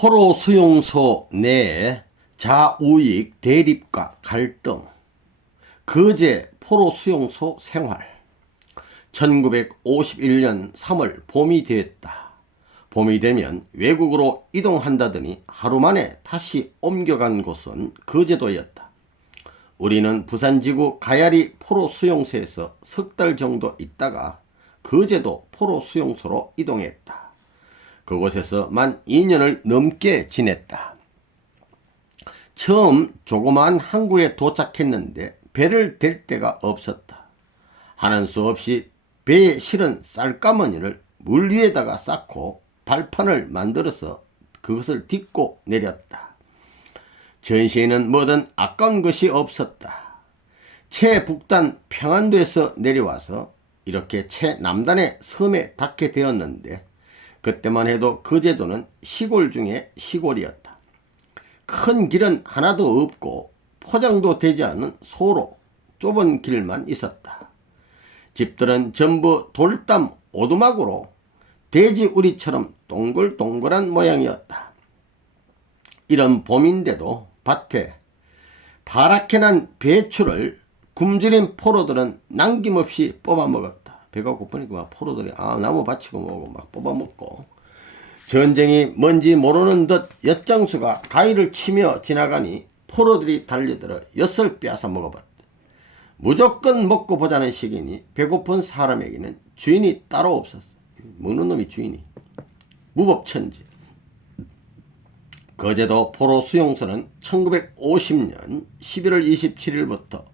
포로 수용소 내 좌우익 대립과 갈등, 거제 포로 수용소 생활. 1951년 3월 봄이 되었다. 봄이 되면 외국으로 이동한다더니 하루 만에 다시 옮겨간 곳은 거제도였다. 우리는 부산지구 가야리 포로 수용소에서 석 달 정도 있다가 거제도 포로 수용소로 이동했다. 그곳에서 만 2년을 넘게 지냈다. 처음 조그마한 항구에 도착했는데 배를 댈 데가 없었다. 하는 수 없이 배에 실은 쌀가마니를 물 위에다가 쌓고 발판을 만들어서 그것을 딛고 내렸다. 전시에는 뭐든 아까운 것이 없었다. 최북단 평안도에서 내려와서 이렇게 최남단의 섬에 닿게 되었는데 그때만 해도 거제도는 시골 중에 시골이었다. 큰 길은 하나도 없고 포장도 되지 않은 소로 좁은 길만 있었다. 집들은 전부 돌담 오두막으로 돼지우리처럼 동글동글한 모양이었다. 이런 봄인데도 밭에 파랗게 난 배추를 굶주린 포로들은 남김없이 뽑아먹었다. 배가 고프니까 막 포로들이 나무 받치고 뭐고 막 뽑아먹고, 전쟁이 뭔지 모르는 듯 엿장수가 가위를 치며 지나가니 포로들이 달려들어 엿을 빼앗아 먹어봤다. 무조건 먹고 보자는 식이니 배고픈 사람에게는 주인이 따로 없었어. 먹는 놈이 주인이. 무법천지. 거제도 포로 수용소는 1950년 11월 27일부터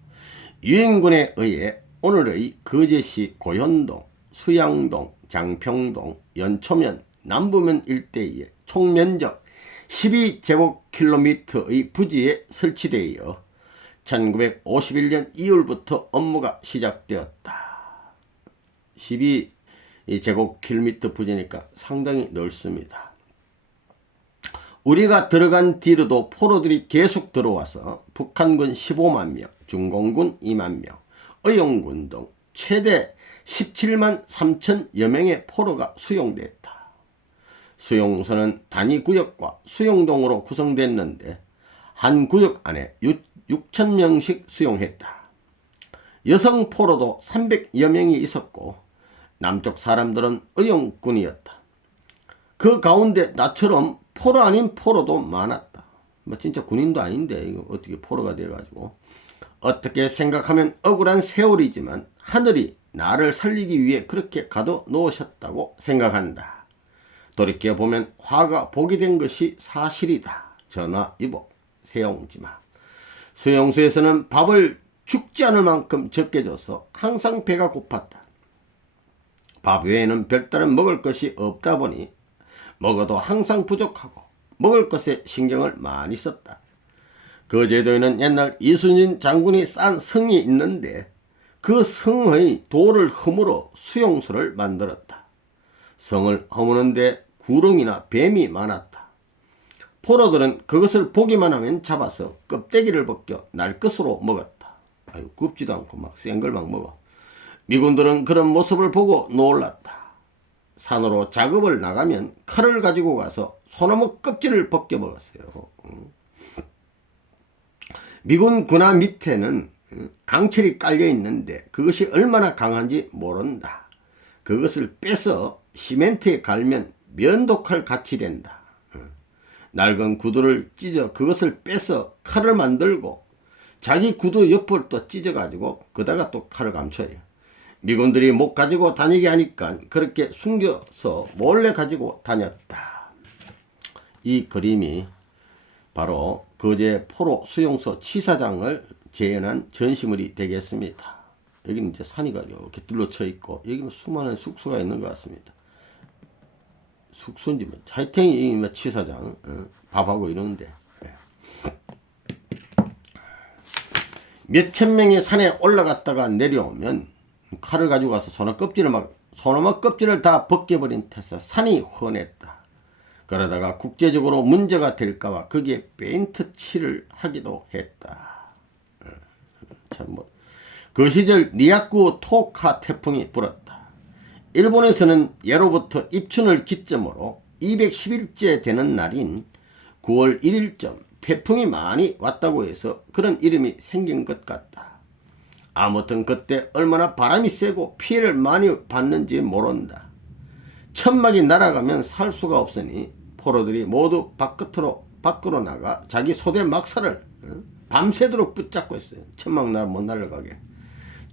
유엔군에 의해 오늘의 거제시 고현동, 수양동, 장평동, 연초면, 남부면 일대에 총면적 12제곱킬로미터의 부지에 설치되어 1951년 2월부터 업무가 시작되었다. 12제곱킬로미터 부지니까 상당히 넓습니다. 우리가 들어간 뒤로도 포로들이 계속 들어와서 북한군 15만 명, 중공군 2만 명, 의용군 등 최대 17만 3천여 명의 포로가 수용됐다. 수용소는 단위구역과 수용동으로 구성됐는데 한 구역 안에 6천 명씩 수용했다. 여성 포로도 300여 명이 있었고 남쪽 사람들은 의용군이었다. 그 가운데 나처럼 포로 아닌 포로도 많았다. 뭐 진짜 군인도 아닌데 이거 어떻게 포로가 돼가지고. 어떻게 생각하면 억울한 세월이지만 하늘이 나를 살리기 위해 그렇게 가둬 놓으셨다고 생각한다. 돌이켜보면 화가 복이 된 것이 사실이다. 전화위복, 세용지마. 수용소에서는 밥을 죽지 않을 만큼 적게 줘서 항상 배가 고팠다. 밥 외에는 별다른 먹을 것이 없다 보니 먹어도 항상 부족하고 먹을 것에 신경을 많이 썼다. 거제도에는 옛날 이순신 장군이 싼 성이 있는데 그 성의 돌을 허물어 수용소를 만들었다. 성을 허무는데 구렁이나 뱀이 많았다. 포로들은 그것을 보기만 하면 잡아서 껍데기를 벗겨 날것으로 먹었다. 아유, 굽지도 않고 막 센 걸 막 먹어. 미군들은 그런 모습을 보고 놀랐다. 산으로 작업을 나가면 칼을 가지고 가서 소나무 껍질을 벗겨 먹었어요. 미군 군화 밑에는 강철이 깔려 있는데 그것이 얼마나 강한지 모른다. 그것을 빼서 시멘트에 갈면 면도칼 같이 된다. 낡은 구두를 찢어 그것을 빼서 칼을 만들고 자기 구두 옆을 또 찢어 가지고 그다가 또 칼을 감춰요. 미군들이 못 가지고 다니게 하니까 그렇게 숨겨서 몰래 가지고 다녔다. 이 그림이 바로 거제 포로 수용소 치사장을 재현한 전시물이 되겠습니다. 여기는 이제 산이가 이렇게 둘러쳐 있고 여기는 수많은 숙소가 있는 것 같습니다. 숙소인지 뭐 하여튼 치사장 밥하고 이러는데 몇천 명이 산에 올라갔다가 내려오면 칼을 가지고 가서 소나무 껍질을 다 벗겨버린 탓에 산이 훤했다. 그러다가 국제적으로 문제가 될까봐 거기에 페인트 칠을 하기도 했다. 그 시절 니야쿠 토카 태풍이 불었다. 일본에서는 예로부터 입춘을 기점으로 210일째 되는 날인 9월 1일쯤 태풍이 많이 왔다고 해서 그런 이름이 생긴 것 같다. 아무튼 그때 얼마나 바람이 세고 피해를 많이 받는지 모른다. 천막이 날아가면 살 수가 없으니 포로들이 모두 밖으로 나가 자기 소대 막사를 밤새도록 붙잡고 있어요. 천막 못 날아가게.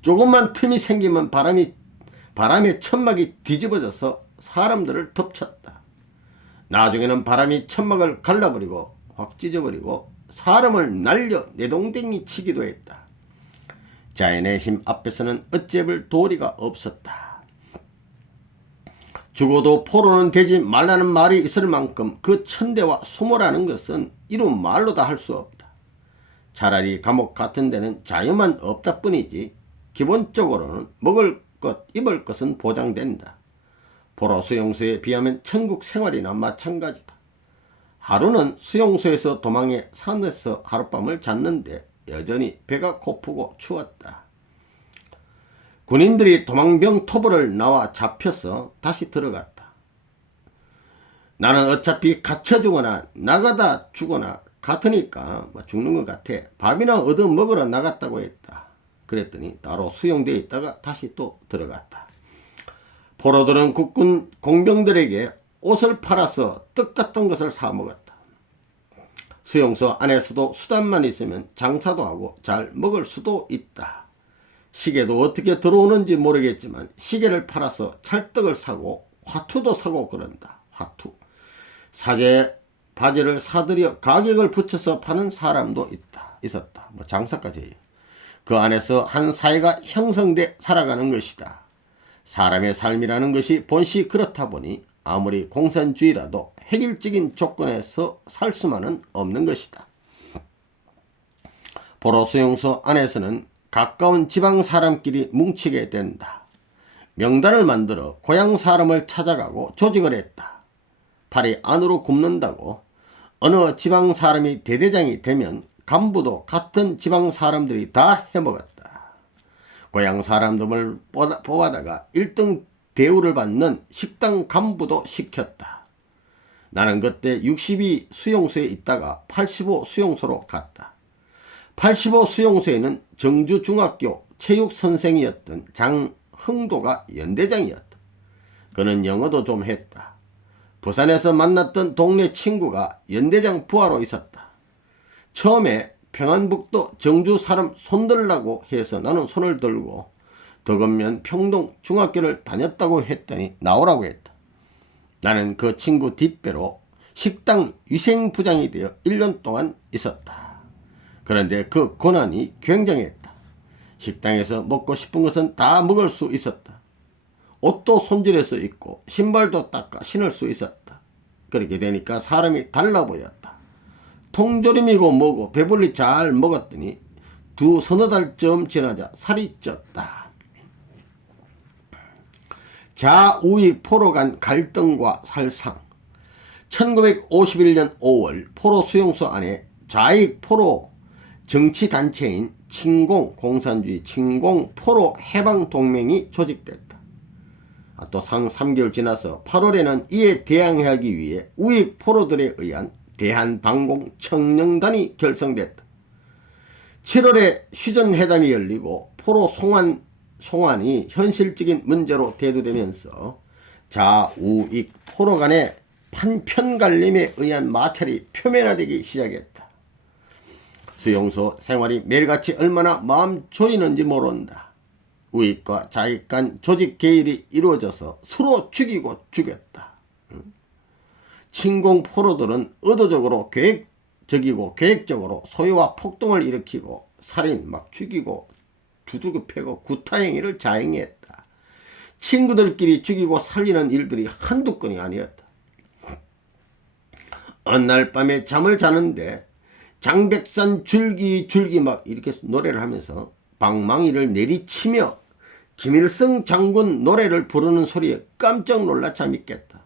조금만 틈이 생기면 바람에 천막이 뒤집어져서 사람들을 덮쳤다. 나중에는 바람이 천막을 갈라버리고 확 찢어버리고 사람을 날려 내동댕이 치기도 했다. 자연의 힘 앞에서는 어찌해볼 도리가 없었다. 죽어도 포로는 되지 말라는 말이 있을 만큼 그 천대와 수모라는 것은 이루 말로 다 할 수 없다. 차라리 감옥 같은 데는 자유만 없다 뿐이지 기본적으로는 먹을 것, 입을 것은 보장된다. 포로 수용소에 비하면 천국 생활이나 마찬가지다. 하루는 수용소에서 도망해 산에서 하룻밤을 잤는데 여전히 배가 고프고 추웠다. 군인들이 도망병 토벌을 나와 잡혀서 다시 들어갔다. 나는 어차피 갇혀 죽거나 나가다 죽거나 같으니까 죽는 것 같아. 밥이나 얻어 먹으러 나갔다고 했다. 그랬더니 따로 수용되어 있다가 다시 또 들어갔다. 포로들은 국군 공병들에게 옷을 팔아서 떡 같은 것을 사 먹었다. 수용소 안에서도 수단만 있으면 장사도 하고 잘 먹을 수도 있다. 시계도 어떻게 들어오는지 모르겠지만 시계를 팔아서 찰떡을 사고 화투도 사고 그런다. 화투. 사제 바지를 사들여 가격을 붙여서 파는 사람도 있었다. 장사까지 해요. 그 안에서 한 사회가 형성돼 살아가는 것이다. 사람의 삶이라는 것이 본시 그렇다 보니 아무리 공산주의라도 획일적인 조건에서 살 수만은 없는 것이다. 포로 수용소 안에서는 가까운 지방 사람끼리 뭉치게 된다. 명단을 만들어 고향 사람을 찾아가고 조직을 했다. 팔이 안으로 굽는다고 어느 지방 사람이 대대장이 되면 간부도 같은 지방 사람들이 다 해먹었다. 고향 사람들을 뽑아다가 1등 대우를 받는 식당 간부도 시켰다. 나는 그때 62 수용소에 있다가 85 수용소로 갔다. 85 수용소에는 정주중학교 체육선생이었던 장흥도가 연대장이었다. 그는 영어도 좀 했다. 부산에서 만났던 동네 친구가 연대장 부하로 있었다. 처음에 평안북도 정주 사람 손들라고 해서 나는 손을 들고 덕은면 평동 중학교를 다녔다고 했더니 나오라고 했다. 나는 그 친구 뒷배로 식당 위생부장이 되어 1년 동안 있었다. 그런데 그 권한이 굉장했다. 식당에서 먹고 싶은 것은 다 먹을 수 있었다. 옷도 손질해서 입고 신발도 닦아 신을 수 있었다. 그렇게 되니까 사람이 달라 보였다. 통조림이고 뭐고 배불리 잘 먹었더니 서너 달쯤 지나자 살이 쪘다. 좌우익 포로 간 갈등과 살상. 1951년 5월 포로 수용소 안에 좌익 포로 정치단체인 공산주의 친공 포로 해방동맹이 조직됐다. 또 3개월 지나서 8월에는 이에 대항하기 위해 우익 포로들에 의한 대한방공 청령단이 결성됐다. 7월에 휴전회담이 열리고 포로 송환이 현실적인 문제로 대두되면서 좌우익 포로 간의 판편갈림에 의한 마찰이 표면화되기 시작했다. 수용소 생활이 매일같이 얼마나 마음 졸이는지 모른다. 우익과 좌익 간 조직 계율이 이루어져서 서로 죽이고 죽였다. 친공 포로들은 의도적으로 계획적으로 소유와 폭동을 일으키고 살인 죽이고 두들겨 패고 구타행위를 자행했다. 친구들끼리 죽이고 살리는 일들이 한두 건이 아니었다. 어느 날 밤에 잠을 자는데 장백산 줄기 이렇게 노래를 하면서 방망이를 내리치며 김일성 장군 노래를 부르는 소리에 깜짝 놀라 잠이 깼다.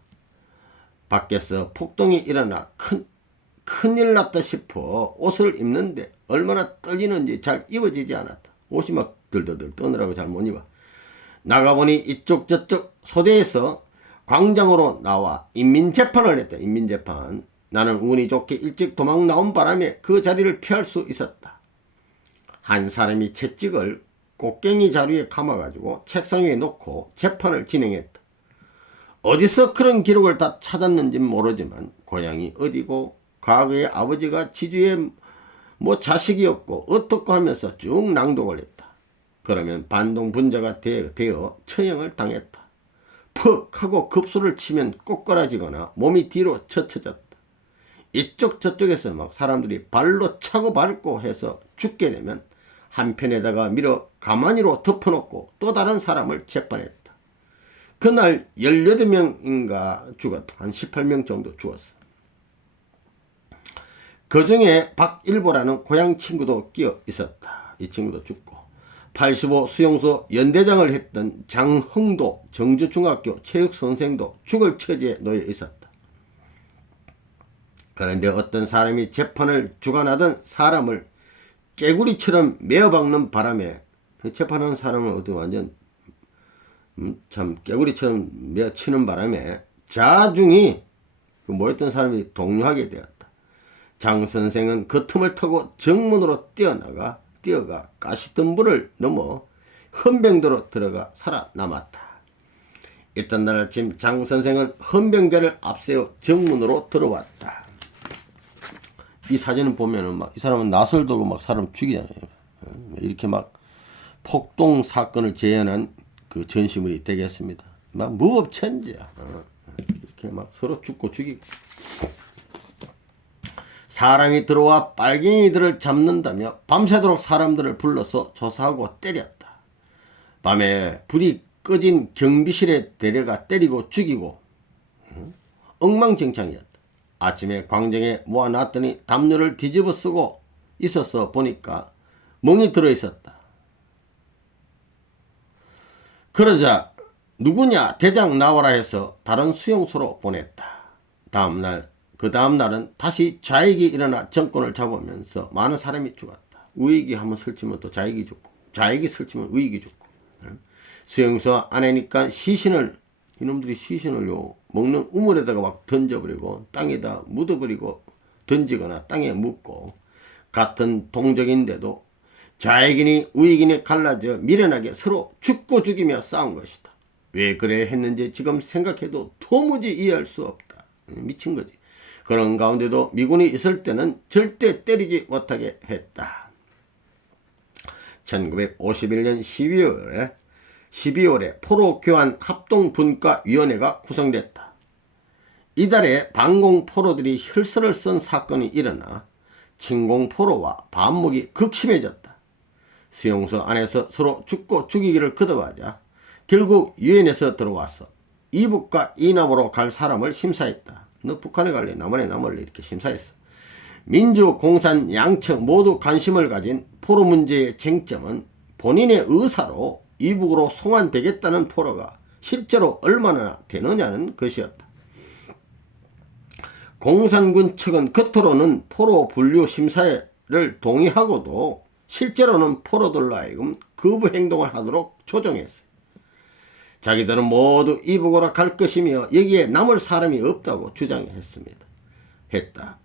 밖에서 폭동이 일어나 큰일 났다 싶어 옷을 입는데 얼마나 떨리는지 잘 입어지지 않았다. 옷이 막 들들들 떠느라고 잘 못 입어. 나가보니 이쪽 저쪽 소대에서 광장으로 나와 인민재판을 했다. 인민재판. 나는 운이 좋게 일찍 도망 나온 바람에 그 자리를 피할 수 있었다. 한 사람이 채찍을 꽃갱이 자루에 감아가지고 책상 위에 놓고 재판을 진행했다. 어디서 그런 기록을 다 찾았는지 모르지만 고향이 어디고 과거에 아버지가 지주의 자식이었고 어떻고 하면서 쭉 낭독을 했다. 그러면 반동분자가 되어 처형을 당했다. 퍽 하고 급소를 치면 꼬꾸라지거나 몸이 뒤로 젖혀졌다. 이쪽 저쪽에서 막 사람들이 발로 차고 밟고 해서 죽게 되면 한편에다가 밀어 가만히로 덮어놓고 또 다른 사람을 재판했다. 그날 18명인가 죽었다. 한 18명 정도 죽었어. 그 중에 박일보라는 고향 친구도 끼어 있었다. 이 친구도 죽고 85 수용소 연대장을 했던 장흥도 정주중학교 체육선생도 죽을 처지에 놓여 있었다. 그런데 어떤 사람이 재판을 주관하던 사람을 깨구리처럼 메어박는 바람에, 재판하는 사람을 어디 완전 참 깨구리처럼 메어치는 바람에 자중이 모였던 사람이 동요하게 되었다. 장 선생은 그 틈을 타고 정문으로 뛰어가 가시덤불을 넘어 헌병대로 들어가 살아남았다. 있던 날 아침 장 선생은 헌병대를 앞세워 정문으로 들어왔다. 이 사진을 보면은 막 이 사람은 낫을 들고 막 사람 죽이잖아요. 이렇게 막 폭동 사건을 재현한 그 전시물이 되겠습니다. 막 무법천지야. 이렇게 막 서로 죽고 죽이고. 사람이 들어와 빨갱이들을 잡는다며 밤새도록 사람들을 불러서 조사하고 때렸다. 밤에 불이 꺼진 경비실에 데려가 때리고 죽이고 엉망진창이었다. 아침에 광장에 모아놨더니 담요를 뒤집어 쓰고 있어서 보니까 멍이 들어있었다. 그러자 누구냐 대장 나와라 해서 다른 수용소로 보냈다. 그 다음날은 다시 좌익이 일어나 정권을 잡으면서 많은 사람이 죽었다. 우익이 한번 설치면 또 좌익이 죽고 좌익이 설치면 우익이 죽고. 수용소 안에니까 이놈들이 시신을요 먹는 우물에다가 막 던져버리고 땅에다 묻어버리고 던지거나 땅에 묻고, 같은 동족인데도 좌익이니 우익이니 갈라져 미련하게 서로 죽고 죽이며 싸운 것이다. 왜 그래 했는지 지금 생각해도 도무지 이해할 수 없다. 미친 거지. 그런 가운데도 미군이 있을 때는 절대 때리지 못하게 했다. 1951년 12월에 포로교환 합동분과위원회가 구성됐다. 이달에 반공포로들이 혈서를 쓴 사건이 일어나 침공포로와 반목이 극심해졌다. 수용소 안에서 서로 죽고 죽이기를 거듭하자 결국 유엔에서 들어와서 이북과 이남으로 갈 사람을 심사했다. 너 북한에 갈래? 남한에 남을래? 이렇게 심사했어. 민주, 공산, 양측 모두 관심을 가진 포로 문제의 쟁점은 본인의 의사로 이북으로 송환되겠다는 포로가 실제로 얼마나 되느냐는 것이었다. 공산군 측은 겉으로는 포로 분류 심사를 동의하고도 실제로는 포로들로 하여금 거부 행동을 하도록 조종했어. 자기들은 모두 이북으로 갈 것이며 여기에 남을 사람이 없다고 주장했습니다.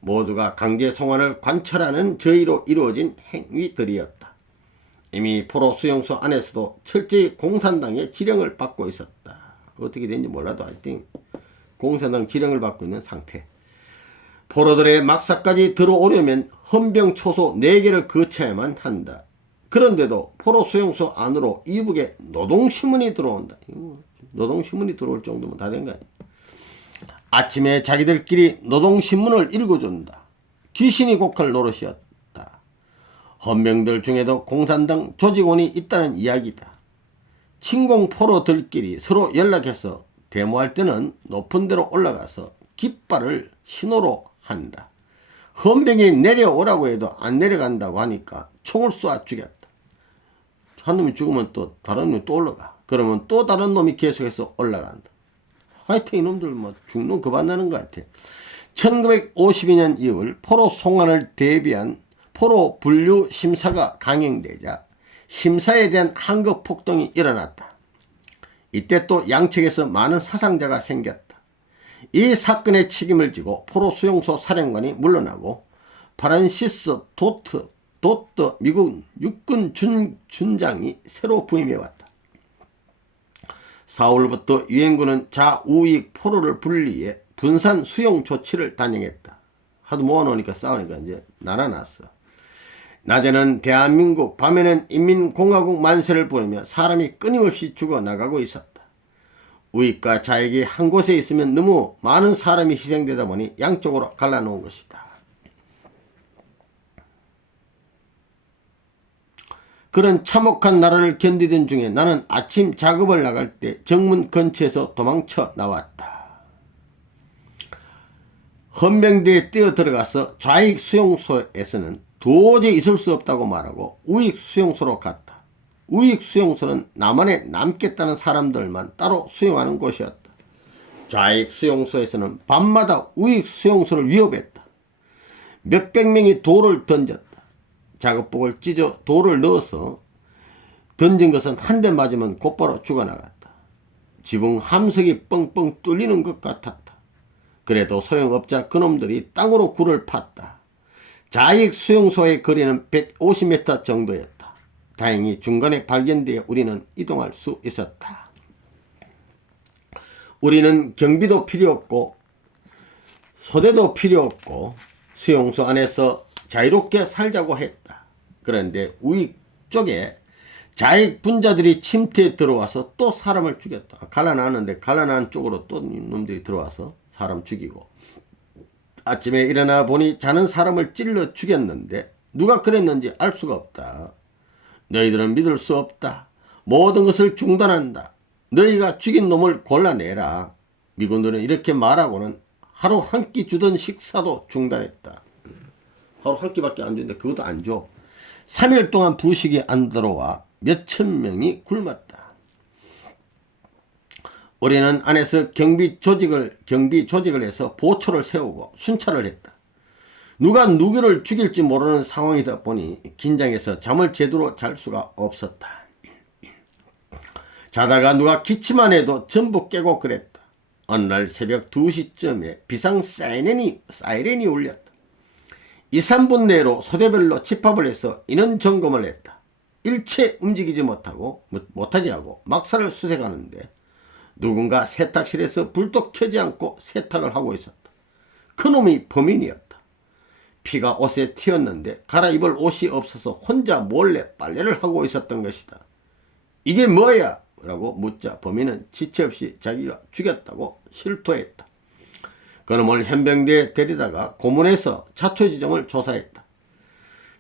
모두가 강제 송환을 관철하는 저의로 이루어진 행위들이었다. 이미 포로 수용소 안에서도 철저히 공산당의 지령을 받고 있었다. 어떻게 된지 몰라도 하여튼 공산당 지령을 받고 있는 상태. 포로들의 막사까지 들어오려면 헌병 초소 4개를 거쳐야만 한다. 그런데도 포로 수용소 안으로 이북에 노동신문이 들어온다. 노동신문이 들어올 정도면 다 된 거 아니야. 아침에 자기들끼리 노동신문을 읽어준다. 귀신이 곡할 노릇이었다. 헌병들 중에도 공산당 조직원이 있다는 이야기다. 침공 포로들끼리 서로 연락해서 데모할 때는 높은 데로 올라가서 깃발을 신호로 한다. 헌병이 내려오라고 해도 안 내려간다고 하니까 총을 쏘아 죽였다. 한 놈이 죽으면 또 다른 놈이 또 올라가. 그러면 또 다른 놈이 계속해서 올라간다. 하여튼 이놈들 뭐 죽는 그만나는 것 같아. 1952년 2월 포로 송환을 대비한 포로 분류 심사가 강행되자 심사에 대한 한국 폭동이 일어났다. 이때 또 양측에서 많은 사상자가 생겼다. 이 사건의 책임을 지고 포로 수용소 사령관이 물러나고 프란시스 도트 미국 육군 준장이 새로 부임해왔다. 4월부터 유엔군은 자우익 포로를 분리해 분산 수용 조치를 단행했다. 하도 모아놓으니까 싸우니까 이제 날아났어. 낮에는 대한민국, 밤에는 인민공화국 만세를 부르며 사람이 끊임없이 죽어나가고 있었다. 우익과 좌익이 한 곳에 있으면 너무 많은 사람이 희생되다 보니 양쪽으로 갈라놓은 것이다. 그런 참혹한 나라를 견디던 중에 나는 아침 작업을 나갈 때 정문 근처에서 도망쳐 나왔다. 헌병대에 뛰어 들어가서 좌익 수용소에서는 도저히 있을 수 없다고 말하고 우익 수용소로 갔다. 우익 수용소는 남한에 남겠다는 사람들만 따로 수용하는 곳이었다. 좌익 수용소에서는 밤마다 우익 수용소를 위협했다. 몇백 명이 돌을 던졌다. 작업복을 찢어 돌을 넣어서 던진 것은 한 대 맞으면 곧바로 죽어나갔다. 지붕 함석이 뻥뻥 뚫리는 것 같았다. 그래도 소용없자 그놈들이 땅으로 굴을 팠다. 좌익 수용소의 거리는 150m 정도였다. 다행히 중간에 발견되어 우리는 이동할 수 있었다. 우리는 경비도 필요 없고 소대도 필요 없고 수용소 안에서 자유롭게 살자고 했다. 그런데 우익 쪽에 좌익 분자들이 침투에 들어와서 또 사람을 죽였다. 갈라놨는데 갈라난 쪽으로 또 놈들이 들어와서 사람 죽이고, 아침에 일어나 보니 자는 사람을 찔러 죽였는데 누가 그랬는지 알 수가 없다. 너희들은 믿을 수 없다. 모든 것을 중단한다. 너희가 죽인 놈을 골라내라. 미군들은 이렇게 말하고는 하루 한 끼 주던 식사도 중단했다. 하루 한 끼밖에 안 주는데 그것도 안 줘. 3일 동안 부식이 안 들어와 몇천 명이 굶었다. 우리는 안에서 경비 조직을 해서 보초를 세우고 순찰을 했다. 누가 누구를 죽일지 모르는 상황이다 보니 긴장해서 잠을 제대로 잘 수가 없었다. 자다가 누가 기침만 해도 전부 깨고 그랬다. 어느 날 새벽 2시쯤에 비상 사이렌이 울렸다. 2, 3분 내로 소대별로 집합을 해서 인원 점검을 했다. 일체 움직이지 못하게 하고 막사를 수색하는데 누군가 세탁실에서 불도 켜지 않고 세탁을 하고 있었다. 그놈이 범인이었다. 피가 옷에 튀었는데 갈아입을 옷이 없어서 혼자 몰래 빨래를 하고 있었던 것이다. 이게 뭐야? 라고 묻자 범인은 지체 없이 자기가 죽였다고 실토했다. 그놈을 현병대에 데리다가 고문해서 자초지종을 조사했다.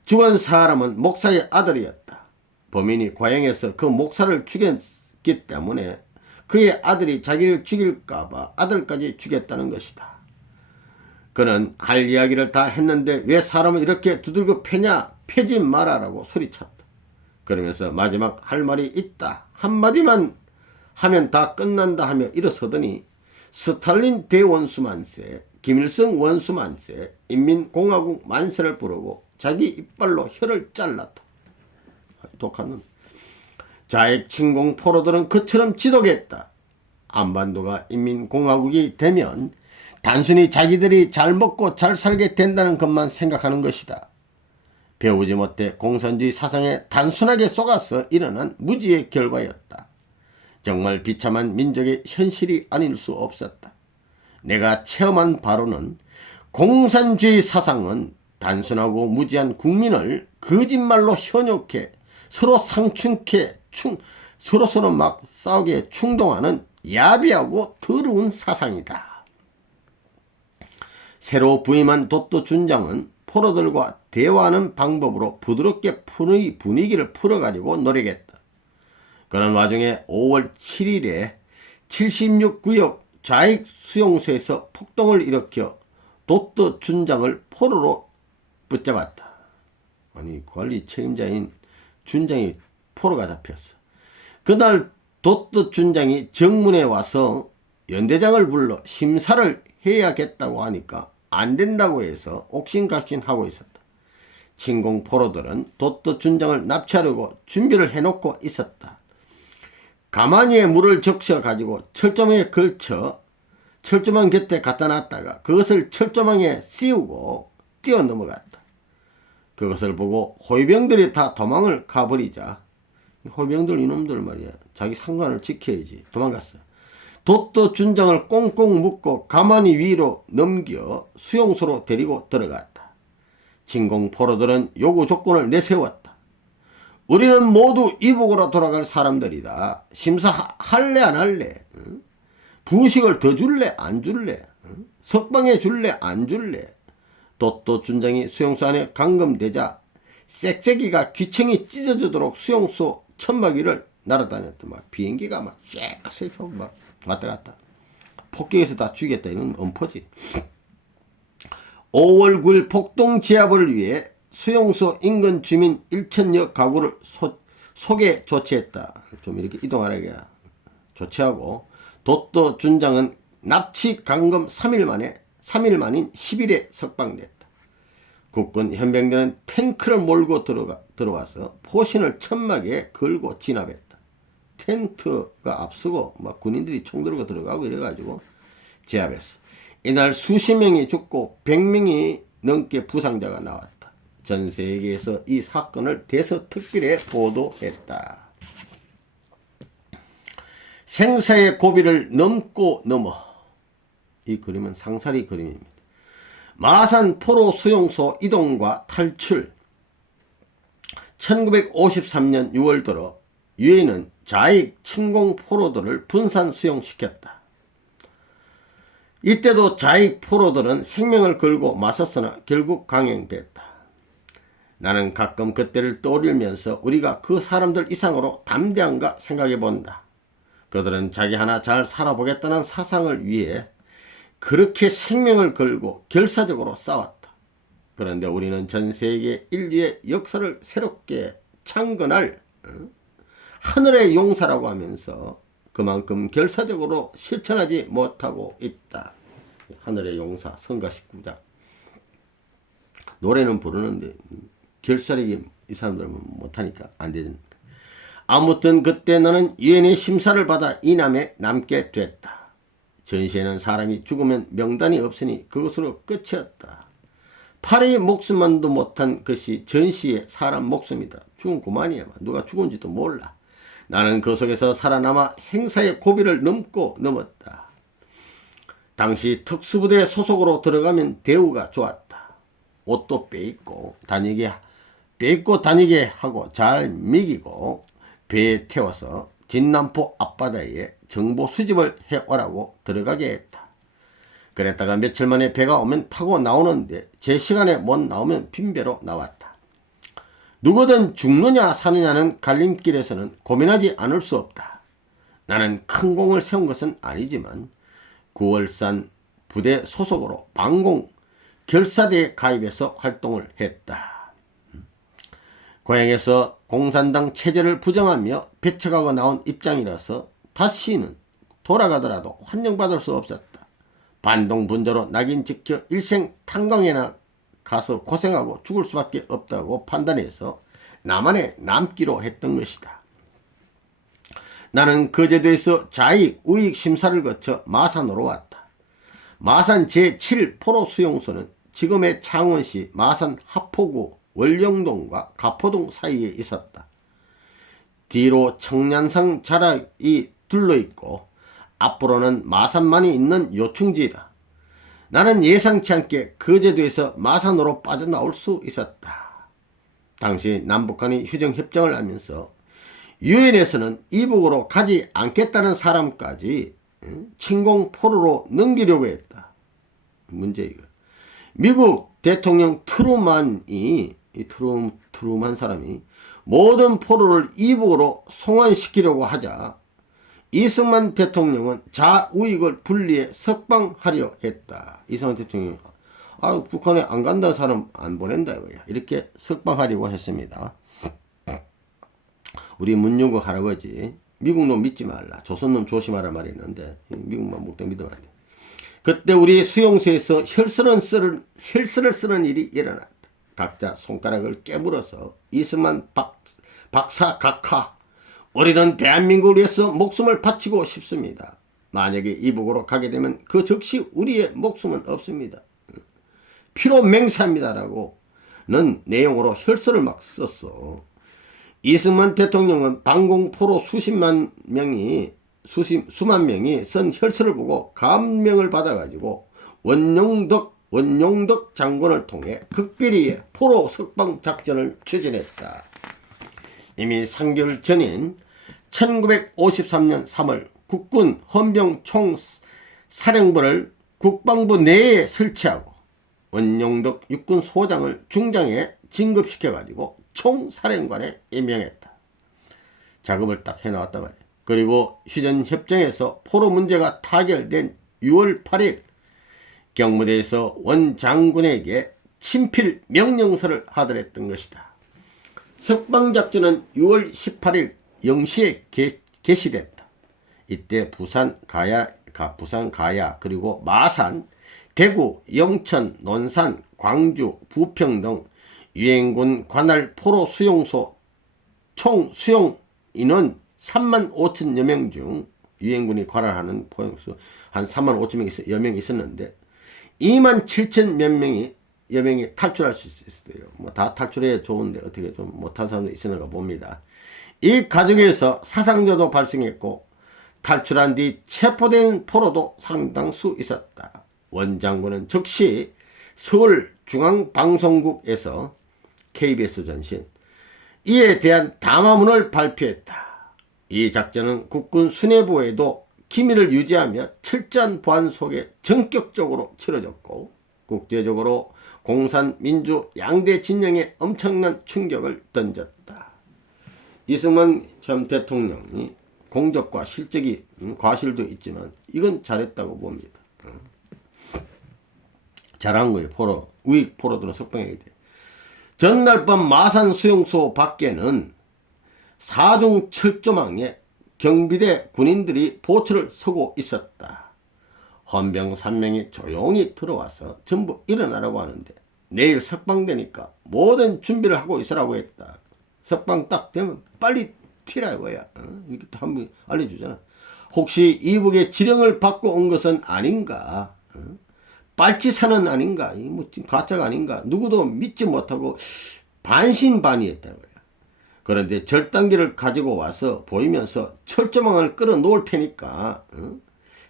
죽은 사람은 목사의 아들이었다. 범인이 과형해서 그 목사를 죽였기 때문에 그의 아들이 자기를 죽일까봐 아들까지 죽였다는 것이다. 그는 할 이야기를 다 했는데 왜 사람을 이렇게 두들겨 패냐? 패지 마라라고 소리쳤다. 그러면서 마지막 할 말이 있다. 한마디만 하면 다 끝난다 하며 일어서더니 스탈린 대원수 만세, 김일성 원수 만세, 인민공화국 만세를 부르고 자기 이빨로 혀를 잘랐다. 독한 놈. 좌익 침공 포로들은 그처럼 지독했다. 안반도가 인민공화국이 되면 단순히 자기들이 잘 먹고 잘 살게 된다는 것만 생각하는 것이다. 배우지 못해 공산주의 사상에 단순하게 속아서 일어난 무지의 결과였다. 정말 비참한 민족의 현실이 아닐 수 없었다. 내가 체험한 바로는 공산주의 사상은 단순하고 무지한 국민을 거짓말로 현혹해 서로 상충케 서로 막 싸우게 충동하는 야비하고 더러운 사상이다. 새로 부임한 도토 준장은 포로들과 대화하는 방법으로 부드럽게 분위기를 풀어가려고 노력했다. 그런 와중에 5월 7일에 76구역 좌익 수용소에서 폭동을 일으켜 도토 준장을 포로로 붙잡았다. 아니, 관리 책임자인 준장이 포로가 잡혔어. 그날 도토 준장이 정문에 와서 연대장을 불러 심사를 해야겠다고 하니까 안 된다고 해서 옥신각신하고 있었다. 침공 포로들은 도토 준장을 납치하려고 준비를 해놓고 있었다. 가마니에 물을 적셔 가지고 철조망에 걸쳐 철조망 곁에 갖다 놨다가 그것을 철조망에 씌우고 뛰어 넘어갔다. 그것을 보고 호위병들이 다 도망을 가버리자 호위병들 이놈들 말이야 자기 상관을 지켜야지 도망갔어. 돛도 준장을 꽁꽁 묶고 가만히 위로 넘겨 수용소로 데리고 들어갔다. 진공 포로들은 요구 조건을 내세웠다. 우리는 모두 이북으로 돌아갈 사람들이다. 심사할래 안 할래? 부식을 더 줄래 안 줄래? 석방해 줄래 안 줄래? 돛도 준장이 수용소 안에 감금되자 쌕쌕이가 귀청이 찢어지도록 수용소 천막 위를 날아다녔다. 막 비행기가 막 쫙 막 왔다 갔다. 폭격에서 다 죽였다. 이건 엄포지. 5월 9일 폭동 제압을 위해 수용소 인근 주민 1천여 가구를 소개 조치했다. 좀 이렇게 이동하라게 조치하고 돛도 준장은 납치 감금 3일 만인 10일에 석방됐다. 국군 현병대는 탱크를 몰고 들어와서 포신을 천막에 걸고 진압했다. 텐트가 앞서고 막 군인들이 총 들고 들어가고 이래가지고 제압했어. 이날 수십 명이 죽고 100명이 넘게 부상자가 나왔다. 전 세계에서 이 사건을 대서특필에 보도했다. 생사의 고비를 넘고 넘어. 이 그림은 상사리 그림입니다. 마산 포로 수용소 이동과 탈출. 1953년 6월 들어 유엔은 자익 침공 포로들을 분산 수용시켰다. 이때도 자익 포로들은 생명을 걸고 맞섰으나 결국 강행됐다. 나는 가끔 그때를 떠올리면서 우리가 그 사람들 이상으로 담대한가 생각해 본다. 그들은 자기 하나 잘 살아보겠다는 사상을 위해 그렇게 생명을 걸고 결사적으로 싸웠다. 그런데 우리는 전 세계 인류의 역사를 새롭게 창건할 하늘의 용사라고 하면서 그만큼 결사적으로 실천하지 못하고 있다. 하늘의 용사 성가 19장. 노래는 부르는데 결사력이 이 사람들은 못하니까 안 되는. 아무튼 그때 너는 유엔의 심사를 받아 이남에 남게 됐다. 전시에는 사람이 죽으면 명단이 없으니 그것으로 끝이었다. 파리 목숨만도 못한 것이 전시의 사람 목숨이다. 죽은 그만이야. 누가 죽은지도 몰라. 나는 그 속에서 살아남아 생사의 고비를 넘고 넘었다. 당시 특수부대 소속으로 들어가면 대우가 좋았다. 옷도 빼입고 다니게 하고 잘 먹이고 배에 태워서 진남포 앞바다에 정보 수집을 해오라고 들어가게 했다. 그랬다가 며칠 만에 배가 오면 타고 나오는데 제 시간에 못 나오면 빈배로 나왔다. 누구든 죽느냐 사느냐는 갈림길에서는 고민하지 않을 수 없다. 나는 큰 공을 세운 것은 아니지만 9월산 부대 소속으로 방공 결사대에 가입해서 활동을 했다. 고향에서 공산당 체제를 부정하며 배척하고 나온 입장이라서 다시는 돌아가더라도 환영받을 수 없었다. 반동분자로 낙인 찍혀 일생 탄광에나 가서 고생하고 죽을 수밖에 없다고 판단해서 남한에 남기로 했던 것이다. 나는 그 제도에서 자익, 우익 심사를 거쳐 마산으로 왔다. 마산 제7 포로 수용소는 지금의 창원시 마산 하포구 월령동과 가포동 사이에 있었다. 뒤로 청년성 자락이 둘러있고 앞으로는 마산만이 있는 요충지이다. 나는 예상치 않게 그 제도에서 마산으로 빠져나올 수 있었다. 당시 남북한이 휴정협정을 하면서 유엔에서는 이북으로 가지 않겠다는 사람까지 침공 포로로 넘기려고 했다. 문제 이거. 미국 대통령 트루만이 트루만 사람이 모든 포로를 이북으로 송환시키려고 하자 이승만 대통령은 자우익을 분리해 석방하려 했다. 이승만 대통령이 북한에 안 간다는 사람 안 보낸다 이거야. 이렇게 석방하려고 했습니다. 우리 문용구 할아버지 미국 놈 믿지 말라. 조선 놈 조심하라 말이 있는데 미국만 못 믿으면 안 돼. 그때 우리 수용소에서 혈서를 쓰는 일이 일어났다. 각자 손가락을 깨물어서 이승만 박사 각하 우리는 대한민국을 위해서 목숨을 바치고 싶습니다. 만약에 이북으로 가게 되면 그 즉시 우리의 목숨은 없습니다. 피로 맹세합니다라고는 내용으로 혈서를 막 썼어. 이승만 대통령은 방공포로 수만 명이 쓴 혈서를 보고 감명을 받아가지고 원용덕 장군을 통해 극비리의 포로 석방 작전을 추진했다. 이미 3개월 전인 1953년 3월 국군 헌병총사령부를 국방부 내에 설치하고 원용덕 육군소장을 중장에 진급시켜가지고 총사령관에 임명했다. 작업을 딱 해나왔단 말이야. 그리고 휴전협정에서 포로 문제가 타결된 6월 8일 경무대에서 원 장군에게 친필 명령서를 하달했던 것이다. 석방작전은 6월 18일 0시에 개시됐다. 이때 부산 가야 그리고 마산, 대구, 영천, 논산, 광주, 부평 등 유엔군 관할 포로 수용소 총 수용 인원 35,000여 명 중 유엔군이 관할하는 포용소 한 35,000여 명이 있었는데 27,000 몇 명이 여명이 탈출할 수 있었어요. 뭐 다 탈출해야 좋은데 어떻게 좀 못한 사람도 있었는가 봅니다. 이 과정에서 사상자도 발생했고 탈출한 뒤 체포된 포로도 상당수 있었다. 원 장군은 즉시 서울중앙방송국에서 KBS 전신 이에 대한 담화문을 발표했다. 이 작전은 국군 수뇌부에도 기밀을 유지하며 철저한 보안 속에 전격적으로 치러졌고 국제적으로 공산민주 양대 진영에 엄청난 충격을 던졌다. 이승만 전 대통령이 공적과 실적이 과실도 있지만 이건 잘했다고 봅니다. 잘한 거예요. 우익 포로들은 석방해야 돼. 전날 밤 마산 수용소 밖에는 사중 철조망에 경비대 군인들이 보초를 서고 있었다. 헌병 3명이 조용히 들어와서 전부 일어나라고 하는데 내일 석방되니까 모든 준비를 하고 있으라고 했다. 석방 딱 되면 빨리 튀라 이거야. 이렇게 한번 알려주잖아. 혹시 이북의 지령을 받고 온 것은 아닌가? 빨치산은 아닌가? 뭐 가짜가 아닌가? 누구도 믿지 못하고 반신반의했다는 거야. 그런데 절단기를 가지고 와서 보이면서 철조망을 끌어 놓을 테니까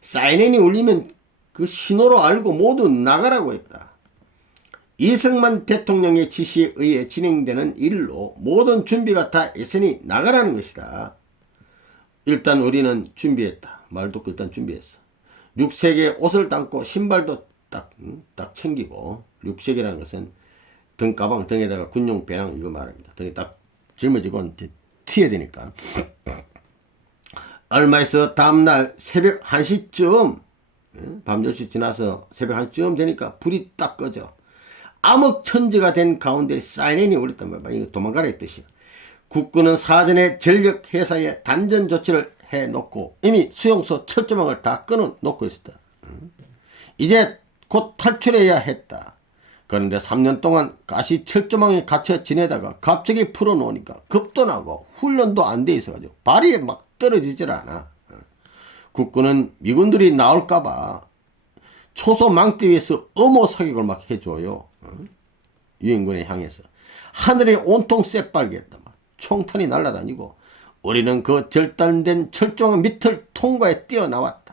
사이렌이 울리면 그 신호로 알고 모두 나가라고 했다. 이승만 대통령의 지시에 의해 진행되는 일로 모든 준비가 다 있으니 나가라는 것이다. 일단 우리는 준비했다. 말 듣고 일단 준비했어. 육색의 옷을 담고 신발도 딱 챙기고, 육색이라는 것은 등가방 등에다가 군용 배낭 이거 말합니다. 등에 딱 짊어지고 튀어야 되니까. 얼마 있어 다음날 새벽 1시쯤 밤 10시 지나서 새벽 1시쯤 되니까 불이 딱 꺼져. 암흑천지가 된 가운데 사이렌이 울렸단 말이야. 이거 도망가라 했듯이. 국군은 사전에 전력회사에 단전 조치를 해놓고 이미 수용소 철조망을 다 끊어놓고 있었다. 이제 곧 탈출해야 했다. 그런데 3년 동안 가시 철조망에 갇혀 지내다가 갑자기 풀어놓으니까 겁도 나고 훈련도 안 돼 있어가지고 발이 막 떨어지질 않아. 국군은 미군들이 나올까봐 초소 망대 위에서 엄호 사격을 막 해줘요. 유엔군에 향해서. 하늘이 온통 새빨개했다. 총탄이 날아다니고 우리는 그 절단된 철조망 밑을 통과해 뛰어나왔다.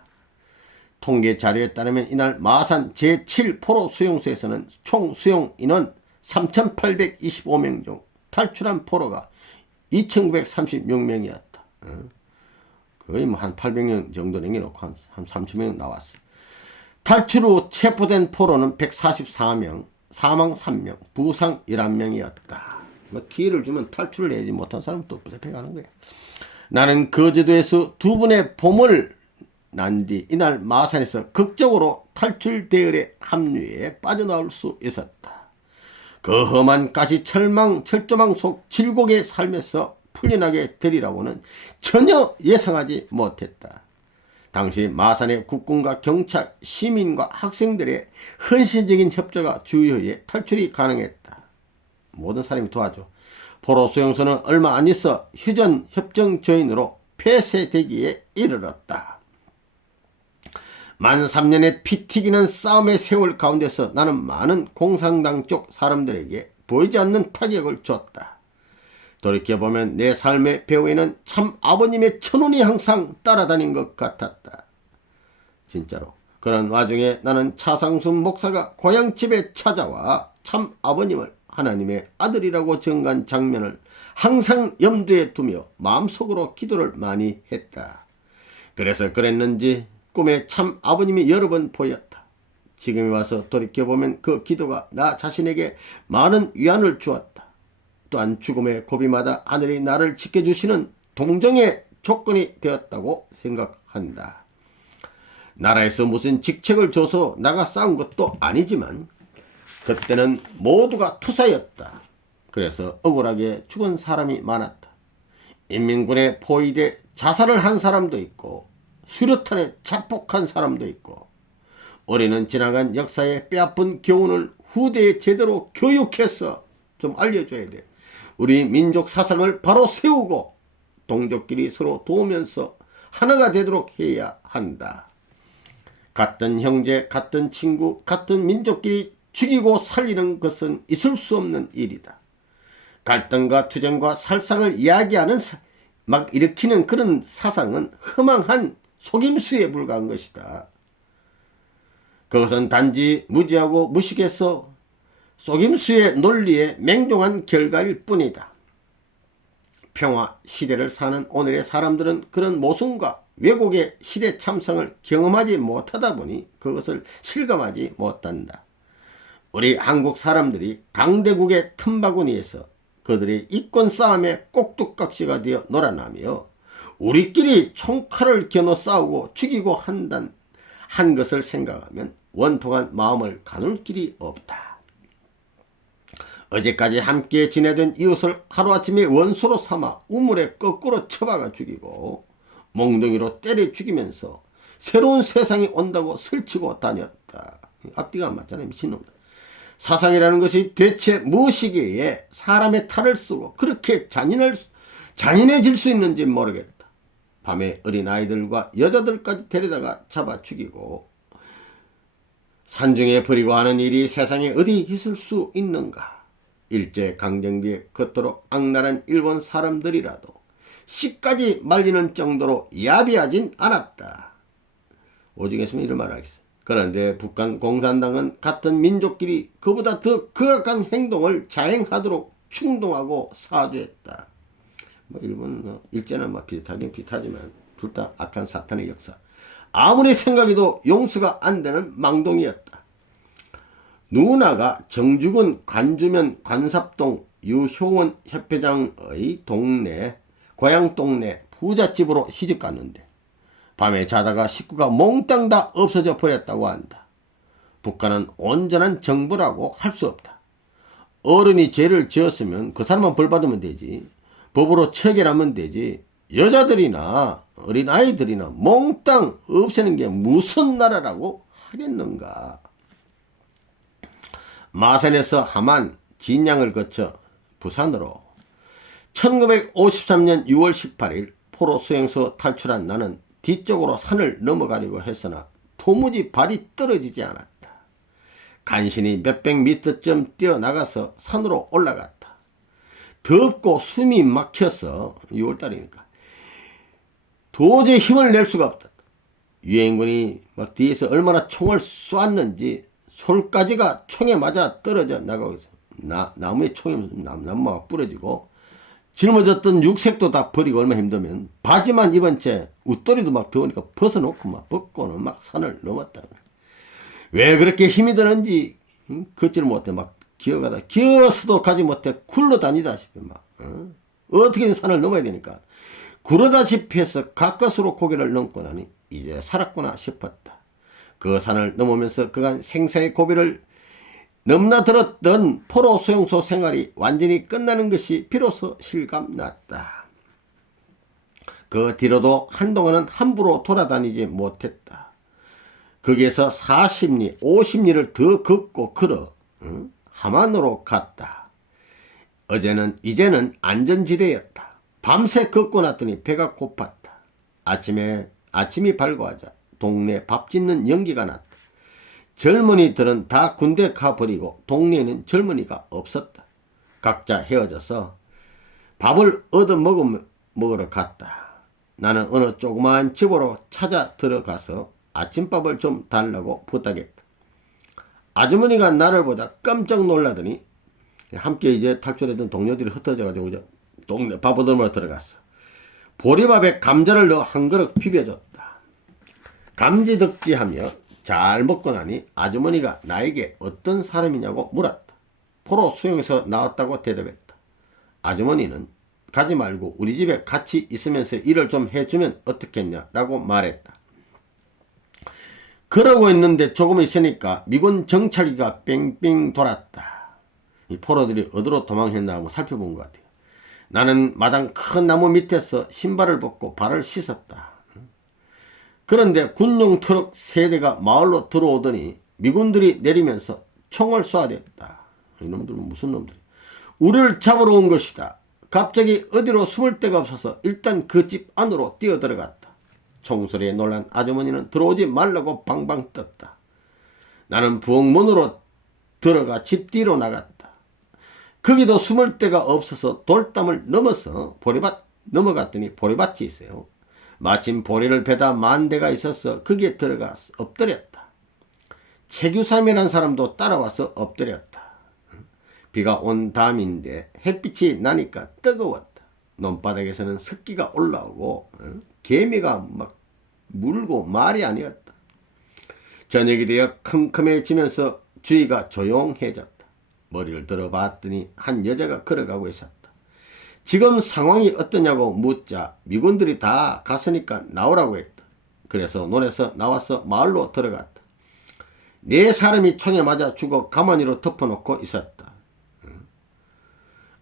통계 자료에 따르면 이날 마산 제7포로 수용소에서는 총 수용 인원 3,825명 중 탈출한 포로가 2,936명이었다. 거의 뭐 한 800명 정도 남겨놓고 한 3,000명 나왔어. 탈출 후 체포된 포로는 144명, 사망 3명, 부상 11명이었다. 뭐 기회를 주면 탈출을 해야지 못한 사람은 또 부잡해 가는 거야. 나는 거제도에서 2분의 봄을 난 뒤 이날 마산에서 극적으로 탈출 대열에 합류해 빠져나올 수 있었다. 그 험한 가시 철조망 속 질곡의 삶에서 풀려나게 되리라고는 전혀 예상하지 못했다. 당시 마산의 국군과 경찰, 시민과 학생들의 헌신적인 협조가 주요해 탈출이 가능했다. 모든 사람이 도와줘. 포로 수용소는 얼마 안 있어 휴전 협정 조인으로 폐쇄되기에 이르렀다. 만 3년의 피 튀기는 싸움의 세월 가운데서 나는 많은 공산당 쪽 사람들에게 보이지 않는 타격을 줬다. 돌이켜보면 내 삶의 배후에는 참 아버님의 천운이 항상 따라다닌 것 같았다. 진짜로. 그런 와중에 나는 차상순 목사가 고향집에 찾아와 참 아버님을 하나님의 아들이라고 증거한 장면을 항상 염두에 두며 마음속으로 기도를 많이 했다. 그래서 그랬는지 꿈에 참 아버님이 여러 번 보였다. 지금에 와서 돌이켜보면 그 기도가 나 자신에게 많은 위안을 주었다. 또한 죽음의 고비마다 하늘이 나를 지켜주시는 동정의 조건이 되었다고 생각한다. 나라에서 무슨 직책을 줘서 나가 싸운 것도 아니지만 그때는 모두가 투사였다. 그래서 억울하게 죽은 사람이 많았다. 인민군에 포위돼 자살을 한 사람도 있고 수류탄에 자폭한 사람도 있고 우리는 지나간 역사의 뼈아픈 교훈을 후대에 제대로 교육해서 좀 알려줘야 돼. 우리 민족 사상을 바로 세우고 동족끼리 서로 도우면서 하나가 되도록 해야 한다. 같은 형제, 같은 친구, 같은 민족끼리 죽이고 살리는 것은 있을 수 없는 일이다. 갈등과 투쟁과 살상을 이야기하는 막 일으키는 그런 사상은 허망한 속임수에 불과한 것이다. 그것은 단지 무지하고 무식해서 속임수의 논리에 맹종한 결과일 뿐이다. 평화 시대를 사는 오늘의 사람들은 그런 모순과 왜곡의 시대 참상을 경험하지 못하다 보니 그것을 실감하지 못한다. 우리 한국 사람들이 강대국의 틈바구니에서 그들의 이권 싸움에 꼭두각시가 되어 놀아나며 우리끼리 총칼을 겨누어 싸우고 죽이고 한 것을 생각하면 원통한 마음을 가눌 길이 없다. 어제까지 함께 지내던 이웃을 하루아침에 원수로 삼아 우물에 거꾸로 쳐박아 죽이고 몽둥이로 때려 죽이면서 새로운 세상이 온다고 설치고 다녔다. 앞뒤가 안 맞잖아요. 미친놈들. 사상이라는 것이 대체 무엇이기에 사람의 탈을 쓰고 그렇게 잔인해질 수 있는지 모르겠다. 밤에 어린아이들과 여자들까지 데려다가 잡아 죽이고 산중에 버리고 하는 일이 세상에 어디 있을 수 있는가. 일제강점기에 그토록 악랄한 일본 사람들이라도 씨까지 말리는 정도로 야비하진 않았다. 오죽했으면 이런 말을 하겠어요. 그런데 북한 공산당은 같은 민족끼리 그보다 더 극악한 행동을 자행하도록 충동하고 사주했다. 일본은 일제는 비슷하긴 비슷하지만 둘 다 악한 사탄의 역사. 아무리 생각해도 용서가 안 되는 망동이었다. 누나가 정주군 관주면 관삽동 유효원 협회장의 고향 동네 부잣집으로 시집갔는데 밤에 자다가 식구가 몽땅 다 없어져 버렸다고 한다. 북한은 온전한 정부라고 할 수 없다. 어른이 죄를 지었으면 그 사람만 벌받으면 되지. 법으로 처결하면 되지. 여자들이나 어린아이들이나 몽땅 없애는 게 무슨 나라라고 하겠는가. 마산에서 함안, 진양을 거쳐 부산으로 1953년 6월 18일 포로 수용소 탈출한 나는 뒤쪽으로 산을 넘어가려고 했으나 도무지 발이 떨어지지 않았다. 간신히 몇백 미터쯤 뛰어나가서 산으로 올라갔다. 덥고 숨이 막혀서 6월달이니까 도저히 힘을 낼 수가 없다. 유엔군이 막 뒤에서 얼마나 총을 쏘았는지 솔가지가 총에 맞아 떨어져 나가고 있어. 나무에 총이 나무가 부러지고 짊어졌던 육색도 다 버리고 얼마나 힘들면 바지만 입은 채 웃도리도 막 더우니까 벗어놓고 막 벗고는 막 산을 넘었다. 왜 그렇게 힘이 드는지 걷지를 못해. 막 기어가다 기어서도 가지 못해 굴러다니다시피 막 어떻게든 산을 넘어야 되니까 굴러다시피 해서 가까스로 고개를 넘고 나니 이제 살았구나 싶었다. 그 산을 넘으면서 그간 생사의 고비를 넘나들었던 포로 수용소 생활이 완전히 끝나는 것이 비로소 실감났다. 그 뒤로도 한동안은 함부로 돌아다니지 못했다. 거기에서 40리, 50리를 더 걷고 걸어 함안으로 갔다. 이제는 안전지대였다. 밤새 걷고 났더니 배가 고팠다. 아침이 밝고하자 동네 밥 짓는 연기가 났다. 젊은이들은 다 군대 가버리고 동네에는 젊은이가 없었다. 각자 헤어져서 밥을 얻어 먹으러 갔다. 나는 어느 조그마한 집으로 찾아 들어가서 아침밥을 좀 달라고 부탁했다. 아주머니가 나를 보자 깜짝 놀라더니 함께 이제 탈출했던 동료들이 흩어져가지고 이제 동네 밥 얻어 먹으러 들어갔어. 보리밥에 감자를 넣어 한 그릇 비벼줬다. 감지덕지하며 잘 먹고 나니 아주머니가 나에게 어떤 사람이냐고 물었다. 포로 수용에서 나왔다고 대답했다. 아주머니는 가지 말고 우리 집에 같이 있으면서 일을 좀 해주면 어떻겠냐라고 말했다. 그러고 있는데 조금 있으니까 미군 정찰기가 뺑뺑 돌았다. 이 포로들이 어디로 도망했나 하고 살펴본 것 같아요. 나는 마당 큰 나무 밑에서 신발을 벗고 발을 씻었다. 그런데 군용 트럭 3대가 마을로 들어오더니 미군들이 내리면서 총을 쏘아댔다. 이놈들은 무슨 놈들이? 우리를 잡으러 온 것이다. 갑자기 어디로 숨을 데가 없어서 일단 그 집 안으로 뛰어들어갔다. 총소리에 놀란 아주머니는 들어오지 말라고 방방 떴다. 나는 부엌문으로 들어가 집 뒤로 나갔다. 거기도 숨을 데가 없어서 돌담을 넘어서 보리밭 넘어갔더니 보리밭이 있어요. 마침 보리를 베다 만 대가 있어서 거기에 들어가 엎드렸다. 최규삼이라는 사람도 따라와서 엎드렸다. 비가 온 밤인데 햇빛이 나니까 뜨거웠다. 논바닥에서는 습기가 올라오고 개미가 막 물고 말이 아니었다. 저녁이 되어 컴컴해지면서 주위가 조용해졌다. 머리를 들어봤더니 한 여자가 걸어가고 있었다. 지금 상황이 어떠냐고 묻자 미군들이 다 갔으니까 나오라고 했다. 그래서 논에서 나와서 마을로 들어갔다. 4사람이 총에 맞아 죽어 가만히로 덮어놓고 있었다.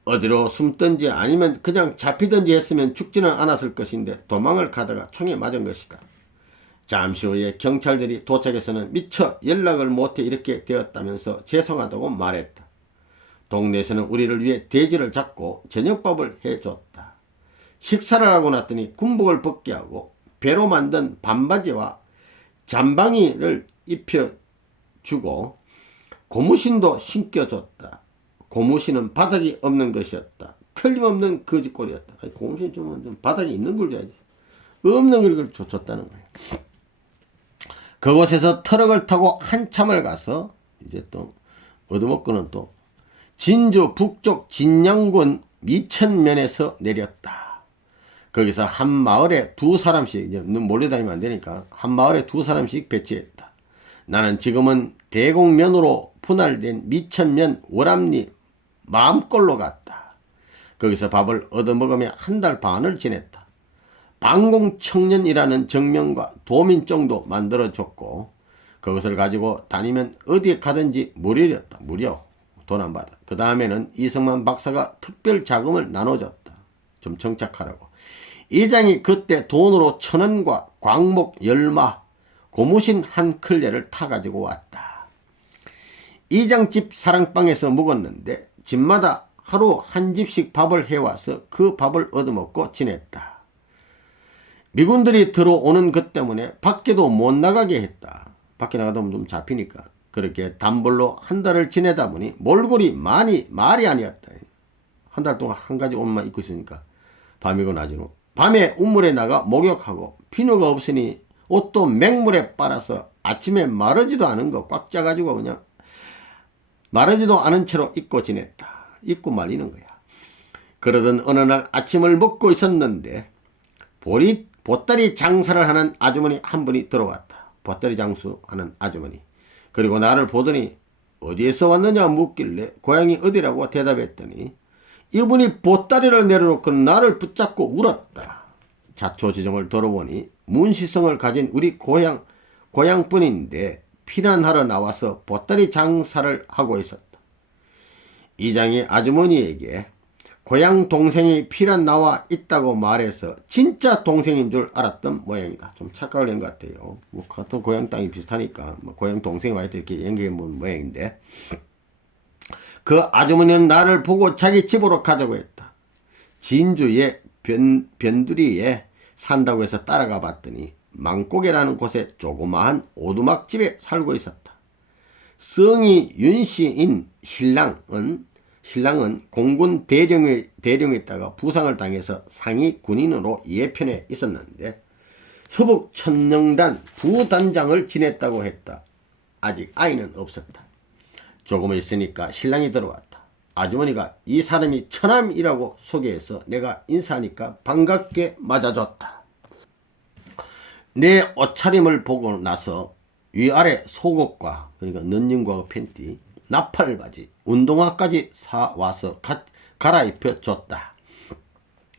어디로 숨든지 아니면 그냥 잡히든지 했으면 죽지는 않았을 것인데 도망을 가다가 총에 맞은 것이다. 잠시 후에 경찰들이 도착해서는 미처 연락을 못해 이렇게 되었다면서 죄송하다고 말했다. 동네에서는 우리를 위해 돼지를 잡고 저녁밥을 해줬다. 식사를 하고 났더니 군복을 벗게 하고 배로 만든 반바지와 잠방이를 입혀주고 고무신도 신겨줬다. 고무신은 바닥이 없는 것이었다. 틀림없는 거짓골이었다. 아니, 고무신 좀 바닥이 있는 걸 줘야지. 없는 걸 줬다는 거예요. 그곳에서 트럭을 타고 한참을 가서 이제 또 얻어먹고는 또 진주 북쪽 진양군 미천면에서 내렸다. 거기서 한 마을에 2사람씩, 이제 몰려다니면 안 되니까 한 마을에 2사람씩 배치했다. 나는 지금은 대곡면으로 분할된 미천면 월암리 마음골로 갔다. 거기서 밥을 얻어먹으며 1달 반을 지냈다. 방공청년이라는 정명과 도민증도 만들어줬고 그것을 가지고 다니면 어디에 가든지 무료였다. 무료. 돈 안 받아. 그 다음에는 이승만 박사가 특별 자금을 나눠줬다. 좀 정착하라고. 이장이 그때 돈으로 1,000원과 광목 10마, 고무신 한 클레를 타가지고 왔다. 이장집 사랑방에서 묵었는데 집마다 하루 한 집씩 밥을 해와서 그 밥을 얻어먹고 지냈다. 미군들이 들어오는 것 때문에 밖에도 못 나가게 했다. 밖에 나가다 보면 좀 잡히니까. 그렇게 단벌로 1달을 지내다 보니 몰골이 말이 아니었다. 1달 동안 한 가지 옷만 입고 있으니까 밤이고 낮이고. 밤에 우물에 나가 목욕하고 비누가 없으니 옷도 맹물에 빨아서 아침에 마르지도 않은 거 꽉 짜가지고 그냥 마르지도 않은 채로 입고 지냈다. 입고 말리는 거야. 그러던 어느 날 아침을 먹고 있었는데 보따리 장사를 하는 아주머니 한 분이 들어왔다. 보따리 장수하는 아주머니. 그리고 나를 보더니 어디에서 왔느냐 묻길래 고향이 어디라고 대답했더니 이분이 보따리를 내려놓고 나를 붙잡고 울었다. 자초지종을 들어보니 문시성을 가진 우리 고향분인데 피난하러 나와서 보따리 장사를 하고 있었다. 이장이 아주머니에게 고향 동생이 피난 나와 있다고 말해서 진짜 동생인 줄 알았던 모양이다. 좀 착각을 한 것 같아요. 뭐 같은 고향 땅이 비슷하니까 뭐 고향 동생이 와 있다 이렇게 연결해 본 모양인데 그 아주머니는 나를 보고 자기 집으로 가자고 했다. 진주의 변두리에 산다고 해서 따라가 봤더니 망고개라는 곳에 조그마한 오두막집에 살고 있었다. 성이 윤씨인 신랑은 공군 대령에 있다가 부상을 당해서 상위 군인으로 예편에 있었는데 서북 천령단 부단장을 지냈다고 했다. 아직 아이는 없었다. 조금 있으니까 신랑이 들어왔다. 아주머니가 이 사람이 처남이라고 소개해서 내가 인사하니까 반갑게 맞아줬다. 내 옷차림을 보고 나서 위아래 속옷과, 그러니까 는닝과 팬티, 나팔바지, 운동화까지 사와서 갈아입혀 줬다.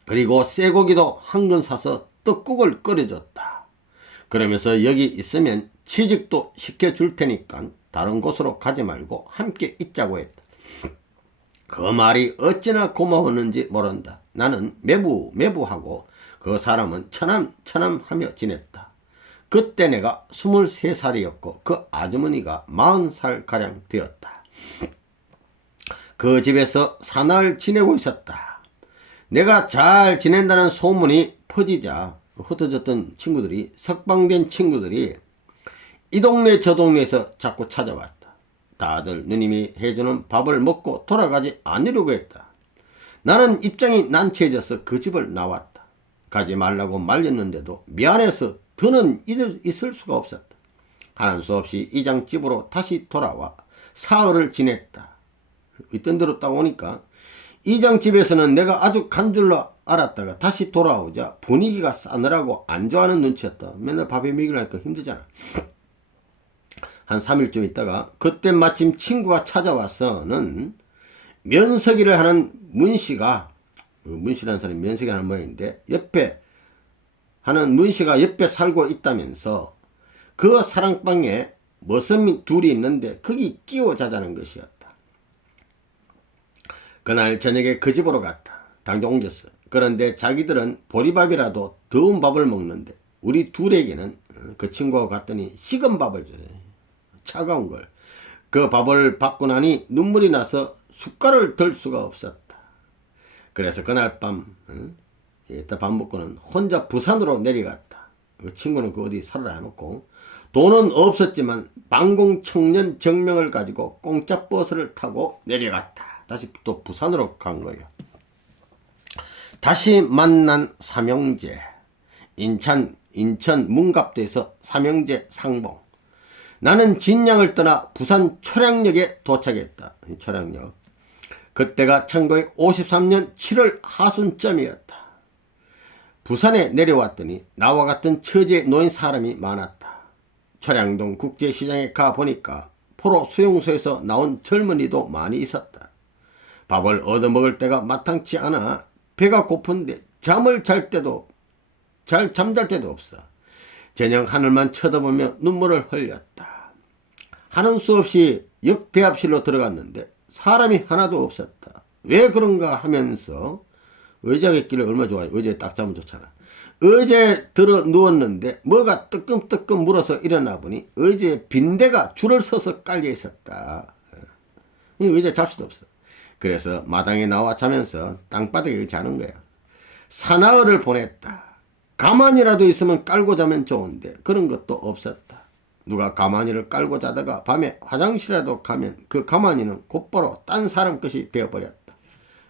그리고 쇠고기도 한 근 사서 떡국을 끓여줬다. 그러면서 여기 있으면 취직도 시켜줄 테니까 다른 곳으로 가지 말고 함께 있자고 했다. 그 말이 어찌나 고마웠는지 모른다. 나는 매부하고 그 사람은 처남 하며 지냈다. 그때 내가 23살이었고 그 아주머니가 40살가량 되었다. 그 집에서 사나흘 지내고 있었다. 내가 잘 지낸다는 소문이 퍼지자 흩어졌던 친구들이, 석방된 친구들이 이 동네 저 동네에서 자꾸 찾아왔다. 다들 누님이 해주는 밥을 먹고 돌아가지 않으려고 했다. 나는 입장이 난처해져서 그 집을 나왔다. 가지 말라고 말렸는데도 미안해서 더는 있을 수가 없었다. 하는 수 없이 이장집으로 다시 돌아와 사흘을 지냈다. 있던 대로 딱 오니까 이장집에서는 내가 아주 간 줄로 알았다가 다시 돌아오자 분위기가 싸늘하고 안 좋아하는 눈치였다. 맨날 밥에 먹이려니까 힘들잖아. 한 3일쯤 있다가 그때 마침 친구가 찾아와서는 면석이를 하는 문씨가, 문씨라는 사람이 면석이 하는 모양인데, 하는 문씨가 옆에 살고 있다면서 그 사랑방에 머슴이 둘이 있는데 거기 끼워 자자는 것이었다. 그날 저녁에 그 집으로 갔다. 당장 옮겼어. 그런데 자기들은 보리밥이라도 더운 밥을 먹는데 우리 둘에게는, 그 친구하고 갔더니 식은 밥을 줘요. 차가운 걸. 그 밥을 받고 나니 눈물이 나서 숟갈을 들 수가 없었다. 그래서 그날 밤, 밥 먹고는 혼자 부산으로 내려갔다. 그 친구는 그 어디 살아라 해놓고 돈은 없었지만 방공청년 정명을 가지고 공짜 버스를 타고 내려갔다. 다시 또 부산으로 간 거예요. 다시 만난 삼형제. 인천 문갑도에서 삼형제 상봉. 나는 진양을 떠나 부산 초량역에 도착했다. 초량역. 그때가 1953년 7월 하순쯤이었다. 부산에 내려왔더니 나와 같은 처지에 놓인 사람이 많았다. 초량동 국제시장에 가보니까 포로 수용소에서 나온 젊은이도 많이 있었다. 밥을 얻어먹을 때가 마땅치 않아 배가 고픈데 잠잘 때도 없어. 저녁 하늘만 쳐다보며 눈물을 흘렸다. 하는 수 없이 역대합실로 들어갔는데 사람이 하나도 없었다. 왜 그런가 하면서 의자가 있길래 얼마나 좋아요. 의자에 딱 자면 좋잖아. 의자에 들어 누웠는데 뭐가 뜨끔뜨끔 물어서 일어나 보니 의자에 빈대가 줄을 서서 깔려 있었다. 의자에 잘 수도 없어. 그래서 마당에 나와 자면서 땅바닥에 자는 거야. 사나흘을 보냈다. 가만히라도 있으면 깔고 자면 좋은데 그런 것도 없었다. 누가 가만히를 깔고 자다가 밤에 화장실이라도 가면 그 가만히는 곧바로 딴 사람 것이 되어버렸다.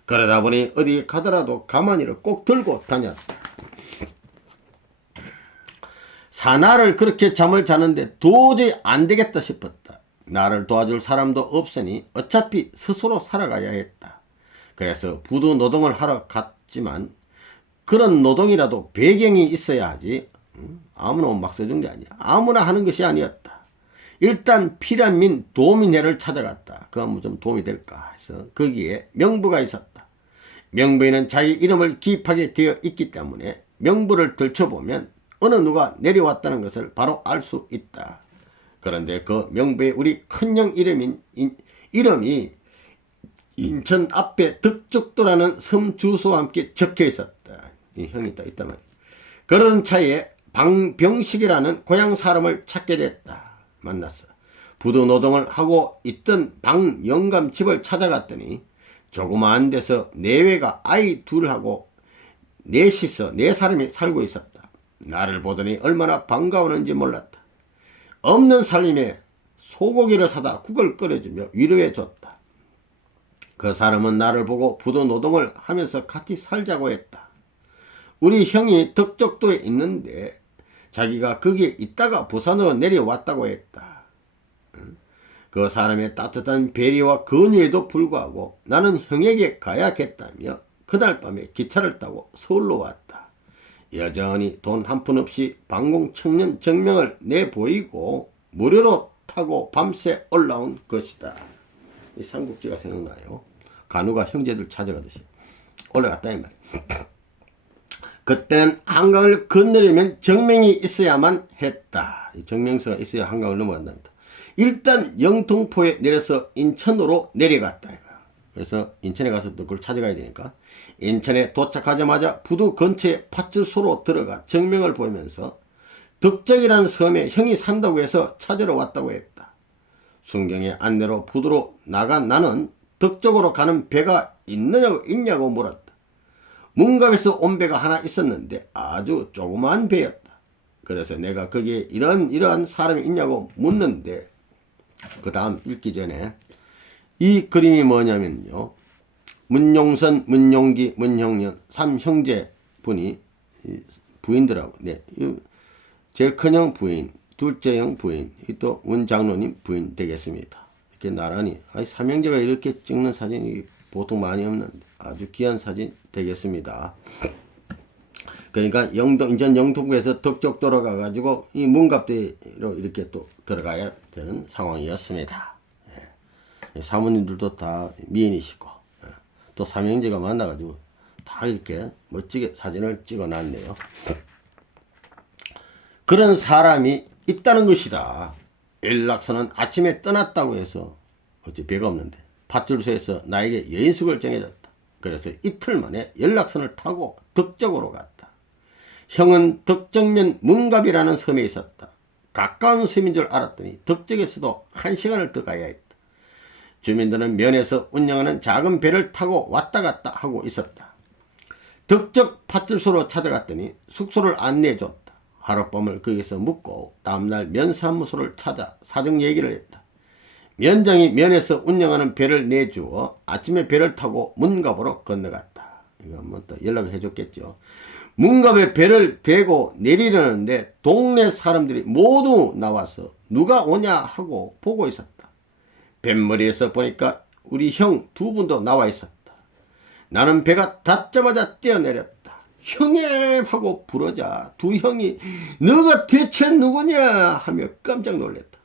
그러다 보니 어디 가더라도 가만히를 꼭 들고 다녔다. 사나흘을 그렇게 잠을 자는데 도저히 안 되겠다 싶었다. 나를 도와줄 사람도 없으니 어차피 스스로 살아가야 했다. 그래서 부두 노동을 하러 갔지만 그런 노동이라도 배경이 있어야 하지. 아무나 막 써준 게 아니야. 아무나 하는 것이 아니었다. 일단 피란민 도민회를 찾아갔다. 그건 좀 도움이 될까 해서 거기에 명부가 있었다. 명부에는 자기 이름을 기입하게 되어 있기 때문에 명부를 들춰보면 어느 누가 내려왔다는 것을 바로 알 수 있다. 그런데 그 명부에 우리 큰형 이름이 인천 앞에 덕적도라는 섬 주소와 함께 적혀 있었다. 이 형이 있단 말이야. 그런 차에 방병식이라는 고향 사람을 찾게 됐다. 만났어. 부두 노동을 하고 있던 방영감 집을 찾아갔더니 조그마한 데서 내외가 아이 둘하고 넷이서 네 사람이 살고 있었다. 나를 보더니 얼마나 반가웠는지 몰랐다. 없는 살림에 소고기를 사다 국을 끓여주며 위로해줬다. 그 사람은 나를 보고 부도 노동을 하면서 같이 살자고 했다. 우리 형이 덕적도에 있는데 자기가 거기에 있다가 부산으로 내려왔다고 했다. 그 사람의 따뜻한 배려와 권유에도 불구하고 나는 형에게 가야겠다며 그날 밤에 기차를 타고 서울로 왔다. 여전히 돈 한 푼 없이 방공청년 정명을 내보이고 무료로 타고 밤새 올라온 것이다. 이 삼국지가 생각나요. 간우가 형제들 찾아가듯이 올라갔다 이 말이야. 그때는 한강을 건너려면 정명이 있어야만 했다. 이 정명서가 있어야 한강을 넘어간답니다. 일단 영통포에 내려서 인천으로 내려갔다. 그래서 인천에 가서 또 그걸 찾아가야 되니까 인천에 도착하자마자 부두 근처에 파출소로 들어가 정명을 보이면서 덕적이라는 섬에 형이 산다고 해서 찾으러 왔다고 했다. 순경의 안내로 부두로 나간 나는 덕적으로 가는 배가 있냐고 물었다. 문갑에서 온 배가 하나 있었는데 아주 조그만 배였다. 그래서 내가 거기에 이러한 사람이 있냐고 묻는데 그 다음 읽기 전에 이 그림이 뭐냐면요. 문용선, 문용기, 문형년 3형제 분이 부인들하고 제일 큰형 부인, 둘째 형 부인, 또 문장로님 부인 되겠습니다. 이렇게 나란히 삼형제가 이렇게 찍는 사진이 보통 많이 없는데 아주 귀한 사진 되겠습니다. 그러니까 인천 영통구에서 덕적도로 가가지고 이 문갑대로 이렇게 또 들어가야 되는 상황이었습니다. 사모님들도 다 미인이시고 또 삼형제가 만나가지고 다 이렇게 멋지게 사진을 찍어놨네요. 그런 사람이 있다는 것이다. 연락선은 아침에 떠났다고 해서 어찌 배가 없는데 파출소에서 나에게 여인숙을 정해줬다. 그래서 이틀 만에 연락선을 타고 덕적으로 갔다. 형은 덕정면 문갑이라는 섬에 있었다. 가까운 섬인 줄 알았더니 덕적에서도 1시간을 더 가야 했다. 주민들은 면에서 운영하는 작은 배를 타고 왔다 갔다 하고 있었다. 덕적 파출소로 찾아갔더니 숙소를 안내해줬다. 하룻밤을 거기서 묵고 다음날 면사무소를 찾아 사정 얘기를 했다. 면장이 면에서 운영하는 배를 내주어 아침에 배를 타고 문갑으로 건너갔다. 이거 한번 또 연락을 해줬겠죠. 문갑에 배를 대고 내리려는데 동네 사람들이 모두 나와서 누가 오냐 하고 보고 있었다. 뱃머리에서 보니까 우리 형 2분도 나와 있었다. 나는 배가 닿자마자 뛰어내렸다. 형님 하고 부르자 두 형이 너가 대체 누구냐 하며 깜짝 놀랐다.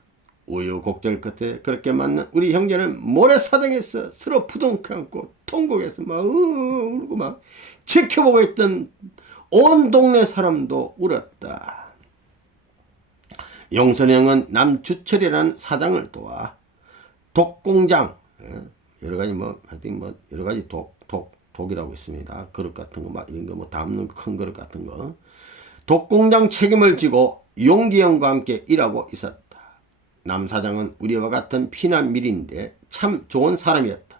우유곡절 끝에 그렇게 만난 우리 형제는 모래사장에서 서로 부둥켜 안고 통곡해서 막 울고 막 지켜보고 있던 온 동네 사람도 울었다. 용선형은 남주철이라는 사장을 도와 독공장 여러가지 하여튼 여러가지 독이라고 있습니다. 그릇 같은 거 막 이런 거 담는 큰 그릇 같은 거 독공장 책임을 지고 용기형과 함께 일하고 있었다. 남 사장은 우리와 같은 피난민인데 참 좋은 사람이었다.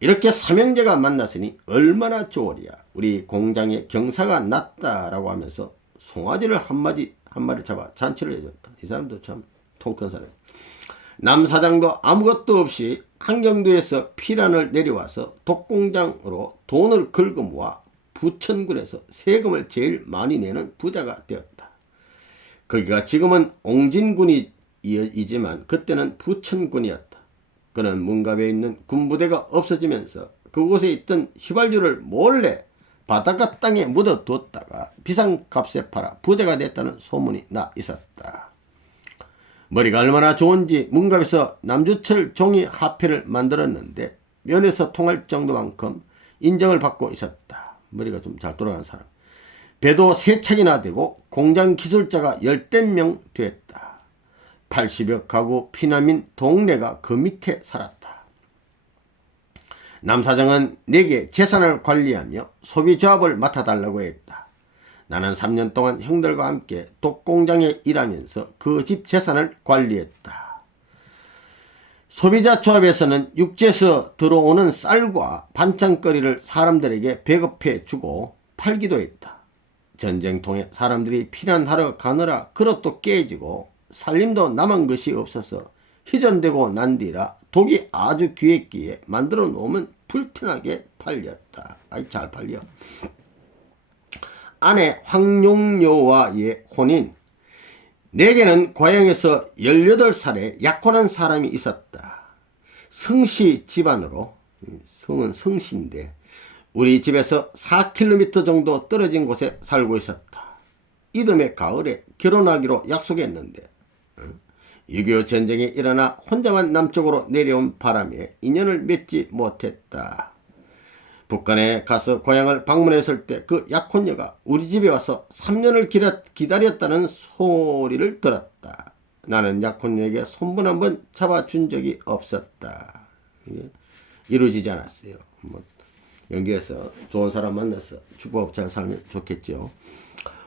이렇게 삼형제가 만났으니 얼마나 좋으랴. 우리 공장에 경사가 났다라고 하면서 송아지를 한 마리 잡아 잔치를 해줬다. 이 사람도 참 통 큰 사람. 남 사장도 아무것도 없이 한경도에서 피란을 내려와서 독공장으로 돈을 긁어 모아 부천군에서 세금을 제일 많이 내는 부자가 되었다. 거기가 지금은 옹진군이지만 그때는 부천군이었다. 그는 문갑에 있는 군부대가 없어지면서 그곳에 있던 휘발유를 몰래 바닷가 땅에 묻어뒀다가 비싼값에 팔아 부자가 됐다는 소문이 나 있었다. 머리가 얼마나 좋은지 문갑에서 남주철 종이 화폐를 만들었는데 면에서 통할 정도만큼 인정을 받고 있었다. 머리가 좀 잘 돌아간 사람. 배도 3척이나 되고 공장 기술자가 10명 됐다. 80여 가구 피난민 동네가 그 밑에 살았다. 남 사장은 내게 재산을 관리하며 소비조합을 맡아달라고 했다. 나는 3년 동안 형들과 함께 독공장에 일하면서 그 집 재산을 관리했다. 소비자 조합에서는 육지에서 들어오는 쌀과 반찬거리를 사람들에게 배급해 주고 팔기도 했다. 전쟁통에 사람들이 피난하러 가느라 그릇도 깨지고 살림도 남은 것이 없어서 희전되고 난 뒤라 독이 아주 귀했기에 만들어 놓으면 불티나게 팔렸다. 아이, 잘 팔려. 아내 황룡여와의 혼인. 내게는 고향에서 18살에 약혼한 사람이 있었다. 성씨 집안으로, 성은 성씨인데 우리 집에서 4km 정도 떨어진 곳에 살고 있었다. 이듬해 가을에 결혼하기로 약속했는데 6.25 전쟁이 일어나 혼자만 남쪽으로 내려온 바람에 인연을 맺지 못했다. 북한에 가서 고향을 방문했을 때 그 약혼녀가 우리 집에 와서 3년을 기다렸다는 소리를 들었다. 나는 약혼녀에게 손분 한번 잡아준 적이 없었다. 이게 이루어지지 않았어요. 여기에서 좋은 사람 만나서 축복 잘 살면 좋겠죠.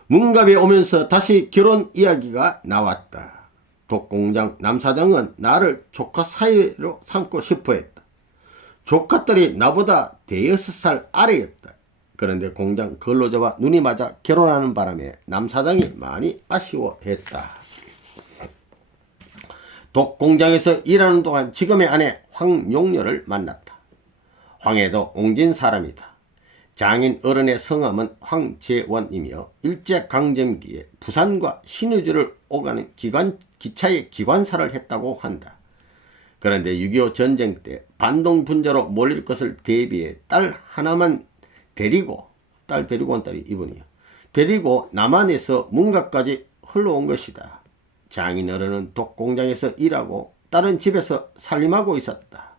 문갑에 오면서 다시 결혼 이야기가 나왔다. 독공장 남사장은 나를 조카 사이로 삼고 싶어 했다. 조카들이 나보다 대여섯 살 아래였다. 그런데 공장 근로자와 눈이 맞아 결혼하는 바람에 남사장이 많이 아쉬워했다. 독공장에서 일하는 동안 지금의 아내 황용녀를 만났다. 황해도 옹진 사람이다. 장인 어른의 성함은 황재원이며 일제강점기에 부산과 신의주를 오가는 기차의 기관사를 했다고 한다. 그런데 6.25 전쟁 때 반동 분자로 몰릴 것을 대비해 딸 하나만 데리고, 딸 데리고 온 딸이 이분이요. 데리고 남한에서 문갑까지 흘러온 것이다. 장인 어른은 독공장에서 일하고 딸은 집에서 살림하고 있었다.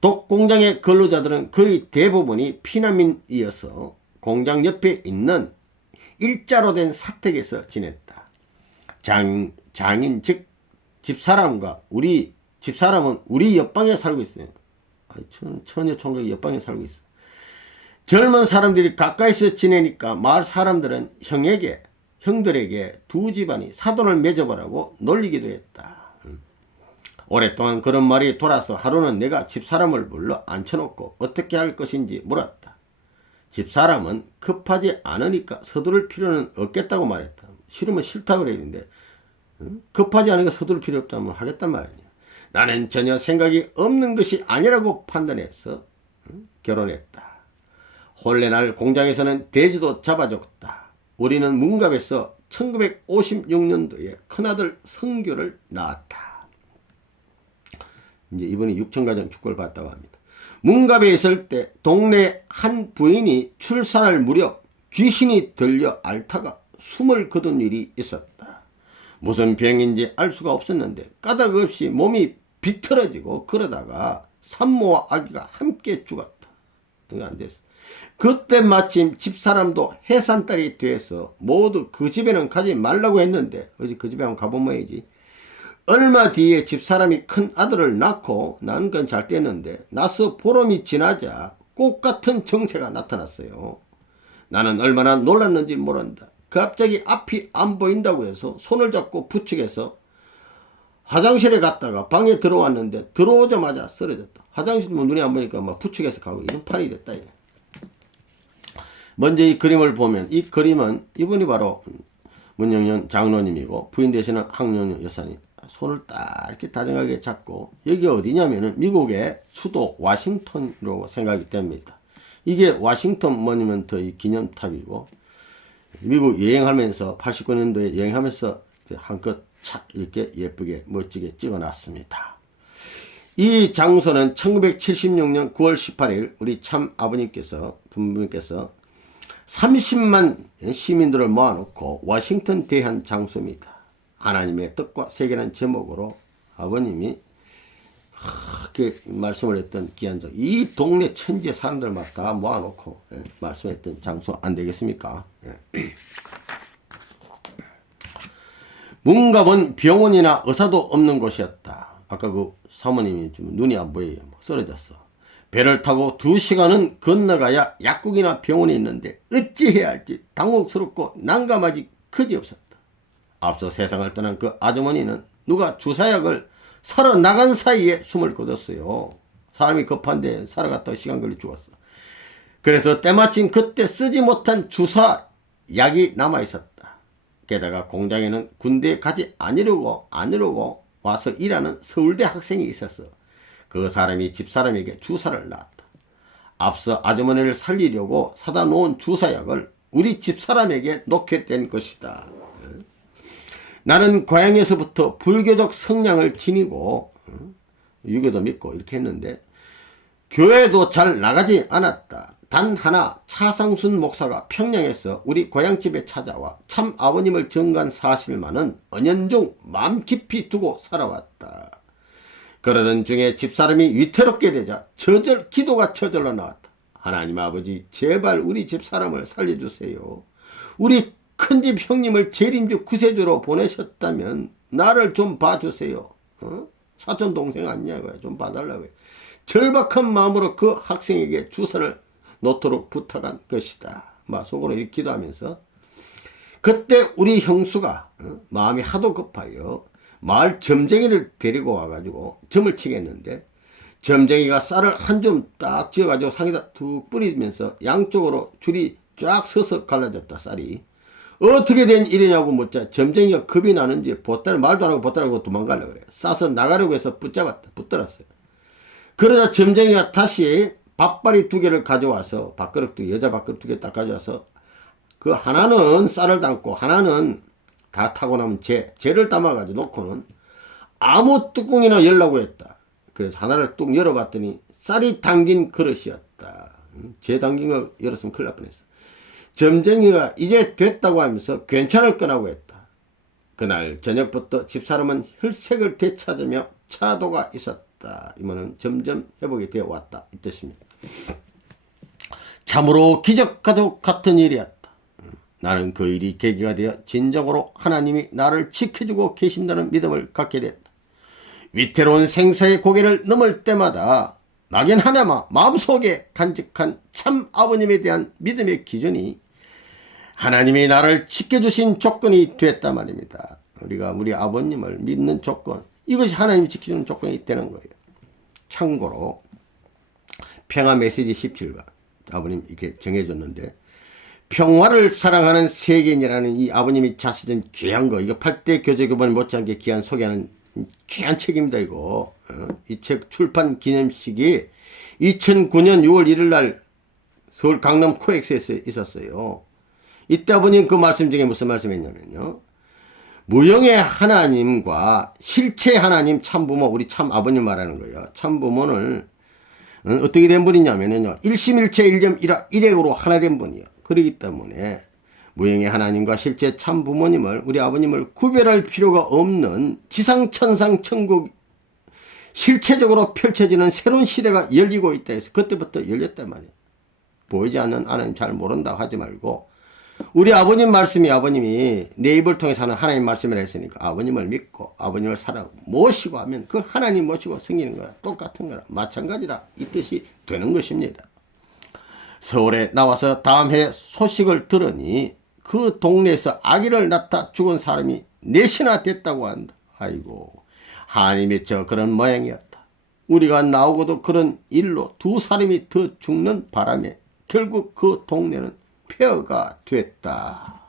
독공장의 근로자들은 거의 대부분이 피난민이어서 공장 옆에 있는 일자로 된 사택에서 지냈다. 장인 즉 집사람과 집사람은 우리 옆방에 살고 있어요. 처녀 총각이 옆방에 살고 있어. 젊은 사람들이 가까이서 지내니까 마을 사람들은 형들에게 두 집안이 사돈을 맺어보라고 놀리기도 했다. 오랫동안 그런 말이 돌아서 하루는 내가 집사람을 불러 앉혀놓고 어떻게 할 것인지 물었다. 집사람은 급하지 않으니까 서두를 필요는 없겠다고 말했다. 싫으면 싫다고 그랬는데 급하지 않으니까 서두를 필요 없다면 하겠단 말이야. 나는 전혀 생각이 없는 것이 아니라고 판단해서 결혼했다. 혼례날 공장에서는 돼지도 잡아줬다. 우리는 문갑에서 1956년도에 큰아들 성규를 낳았다. 이제 이분이 육천가정 축구를 받다고 합니다. 문갑에 있을 때 동네 한 부인이 출산할 무렵 귀신이 들려 앓다가 숨을 거둔 일이 있었다. 무슨 병인지 알 수가 없었는데 까닭없이 몸이 비틀어지고 그러다가 산모와 아기가 함께 죽었다. 이거 안 됐어. 그때 마침 집사람도 해산딸이 돼서 모두 그 집에는 가지 말라고 했는데 어제 그 집에 한번 가보면이지. 얼마 뒤에 집사람이 큰 아들을 낳고 난 건 잘 됐는데 나서 보름이 지나자 꽃같은 정체가 나타났어요. 나는 얼마나 놀랐는지 모른다. 갑자기 앞이 안 보인다고 해서 손을 잡고 부축해서 화장실에 갔다가 방에 들어왔는데 들어오자마자 쓰러졌다. 화장실 눈이 안 보니까 막 부축해서 가고 이런 판이 됐다. 이래. 먼저 이 그림을 보면 이 그림은 이분이 바로 문영년 장로님이고 부인 되시는 황룡여 여사님. 손을 딱 이렇게 다정하게 잡고 여기 어디냐면은 미국의 수도 워싱턴으로 생각이 됩니다. 이게 워싱턴 모니먼트의 기념탑이고 미국 여행하면서 89년도에 여행하면서 한껏 착 이렇게 예쁘게 멋지게 찍어놨습니다. 이 장소는 1976년 9월 18일 우리 참 아버님께서 부모님께서 30만 시민들을 모아놓고 워싱턴 대한 장소입니다. 하나님의 뜻과 세계라는 제목으로 아버님이 그렇게 말씀을 했던 귀한 장. 이 동네 천지의 사람들 막 다 모아놓고 말씀했던 장소 안 되겠습니까? 문갑은 병원이나 의사도 없는 곳이었다. 아까 그 사모님이 좀 눈이 안 보여요. 쓰러졌어. 배를 타고 2시간은 건너가야 약국이나 병원이 있는데 어찌해야 할지 당혹스럽고 난감하지 그지없었다. 앞서 세상을 떠난 그 아주머니는 누가 주사약을 사러 나간 사이에 숨을 거뒀어요. 사람이 급한데 사러 갔다가 시간 걸려 죽었어. 그래서 때마침 그때 쓰지 못한 주사 약이 남아있었다. 게다가 공장에는 군대에 가지 않으려고 와서 일하는 서울대 학생이 있었어. 그 사람이 집사람에게 주사를 놨다. 앞서 아주머니를 살리려고 사다 놓은 주사약을 우리 집사람에게 놓게 된 것이다. 나는 고향에서부터 불교적 성향을 지니고 유교도 믿고 이렇게 했는데 교회도 잘 나가지 않았다. 단 하나 차상순 목사가 평양에서 우리 고향집에 찾아와 참 아버님을 전간 사실만은 은연중 마음 깊이 두고 살아왔다. 그러던 중에 집사람이 위태롭게 되자 기도가 저절로 나왔다. 하나님 아버지, 제발 우리 집사람을 살려주세요. 우리 큰집 형님을 재림주 구세주로 보내셨다면 나를 좀 봐주세요. 사촌 동생 아니냐고요. 좀 봐달라고요. 절박한 마음으로 그 학생에게 주사를 놓도록 부탁한 것이다. 속으로 이렇게 기도하면서 그때 우리 형수가 마음이 하도 급하여 마을 점쟁이를 데리고 와가지고 점을 치겠는데 점쟁이가 쌀을 한 줌 딱 지어가지고 상에다 툭 뿌리면서 양쪽으로 줄이 쫙 서서 갈라졌다. 쌀이 어떻게 된 일이냐고 묻자 점쟁이가 겁이 나는지 말도 안 하고 보따리고 도망가려고 그래. 싸서 나가려고 해서 붙들었어요. 그러자 점쟁이가 다시 밥벌이 2개를 가져와서 여자 밥그릇 2개 딱 가져와서 그 하나는 쌀을 담고 하나는 다 타고 남은 재를 담아가지고 놓고는 아무 뚜껑이나 열라고 했다. 그래서 하나를 뚝 열어봤더니 쌀이 담긴 그릇이었다. 재 담긴 거 열었으면 큰일 날 뻔했어. 점쟁이가 이제 됐다고 하면서 괜찮을 거라고 했다. 그날 저녁부터 집사람은 혈색을 되찾으며 차도가 있었다. 이거는 점점 회복이 되어 왔다. 이 뜻입니다. 참으로 기적과도 같은 일이었다. 나는 그 일이 계기가 되어 진정으로 하나님이 나를 지켜주고 계신다는 믿음을 갖게 됐다. 위태로운 생사의 고개를 넘을 때마다 막연하나마 마음속에 간직한 참 아버님에 대한 믿음의 기준이 하나님이 나를 지켜주신 조건이 됐단 말입니다. 우리가 우리 아버님을 믿는 조건, 이것이 하나님이 지켜주는 조건이 되는 거예요. 참고로 평화 메시지 17번 아버님 이렇게 정해줬는데 평화를 사랑하는 세계인이라는 이 아버님이 자시던 귀한 거, 이거 8대 교제교본 못지않게 귀한 소개하는 귀한 책입니다. 이거 이 책 출판 기념식이 2009년 6월 1일 날 서울 강남 코엑스에서 있었어요. 이때 아버님 그 말씀 중에 무슨 말씀했냐면요, 무형의 하나님과 실체 하나님 참부모, 우리 참 아버님 말하는 거예요. 참부모는 어떻게 된 분이냐면요, 일심일체 일념일액으로 하나 된 분이에요. 그렇기 때문에 무형의 하나님과 실제 참 부모님을, 우리 아버님을 구별할 필요가 없는 지상천상 천국 실체적으로 펼쳐지는 새로운 시대가 열리고 있다 해서 그때부터 열렸단 말이에요. 보이지 않는 하나님 잘 모른다고 하지 말고 우리 아버님 말씀이, 아버님이 내 입을 통해서 하는 하나님 말씀을 했으니까 아버님을 믿고 아버님을 사랑 모시고 하면 그 하나님 모시고 생기는 거랑 똑같은 거랑 마찬가지라 이 뜻이 되는 것입니다. 서울에 나와서 다음 해 소식을 들으니 그 동네에서 아기를 낳다 죽은 사람이 4이나 됐다고 한다. 아이고, 하나님이 그런 모양이었다. 우리가 나오고도 그런 일로 2사람이 더 죽는 바람에 결국 그 동네는 폐허가 됐다.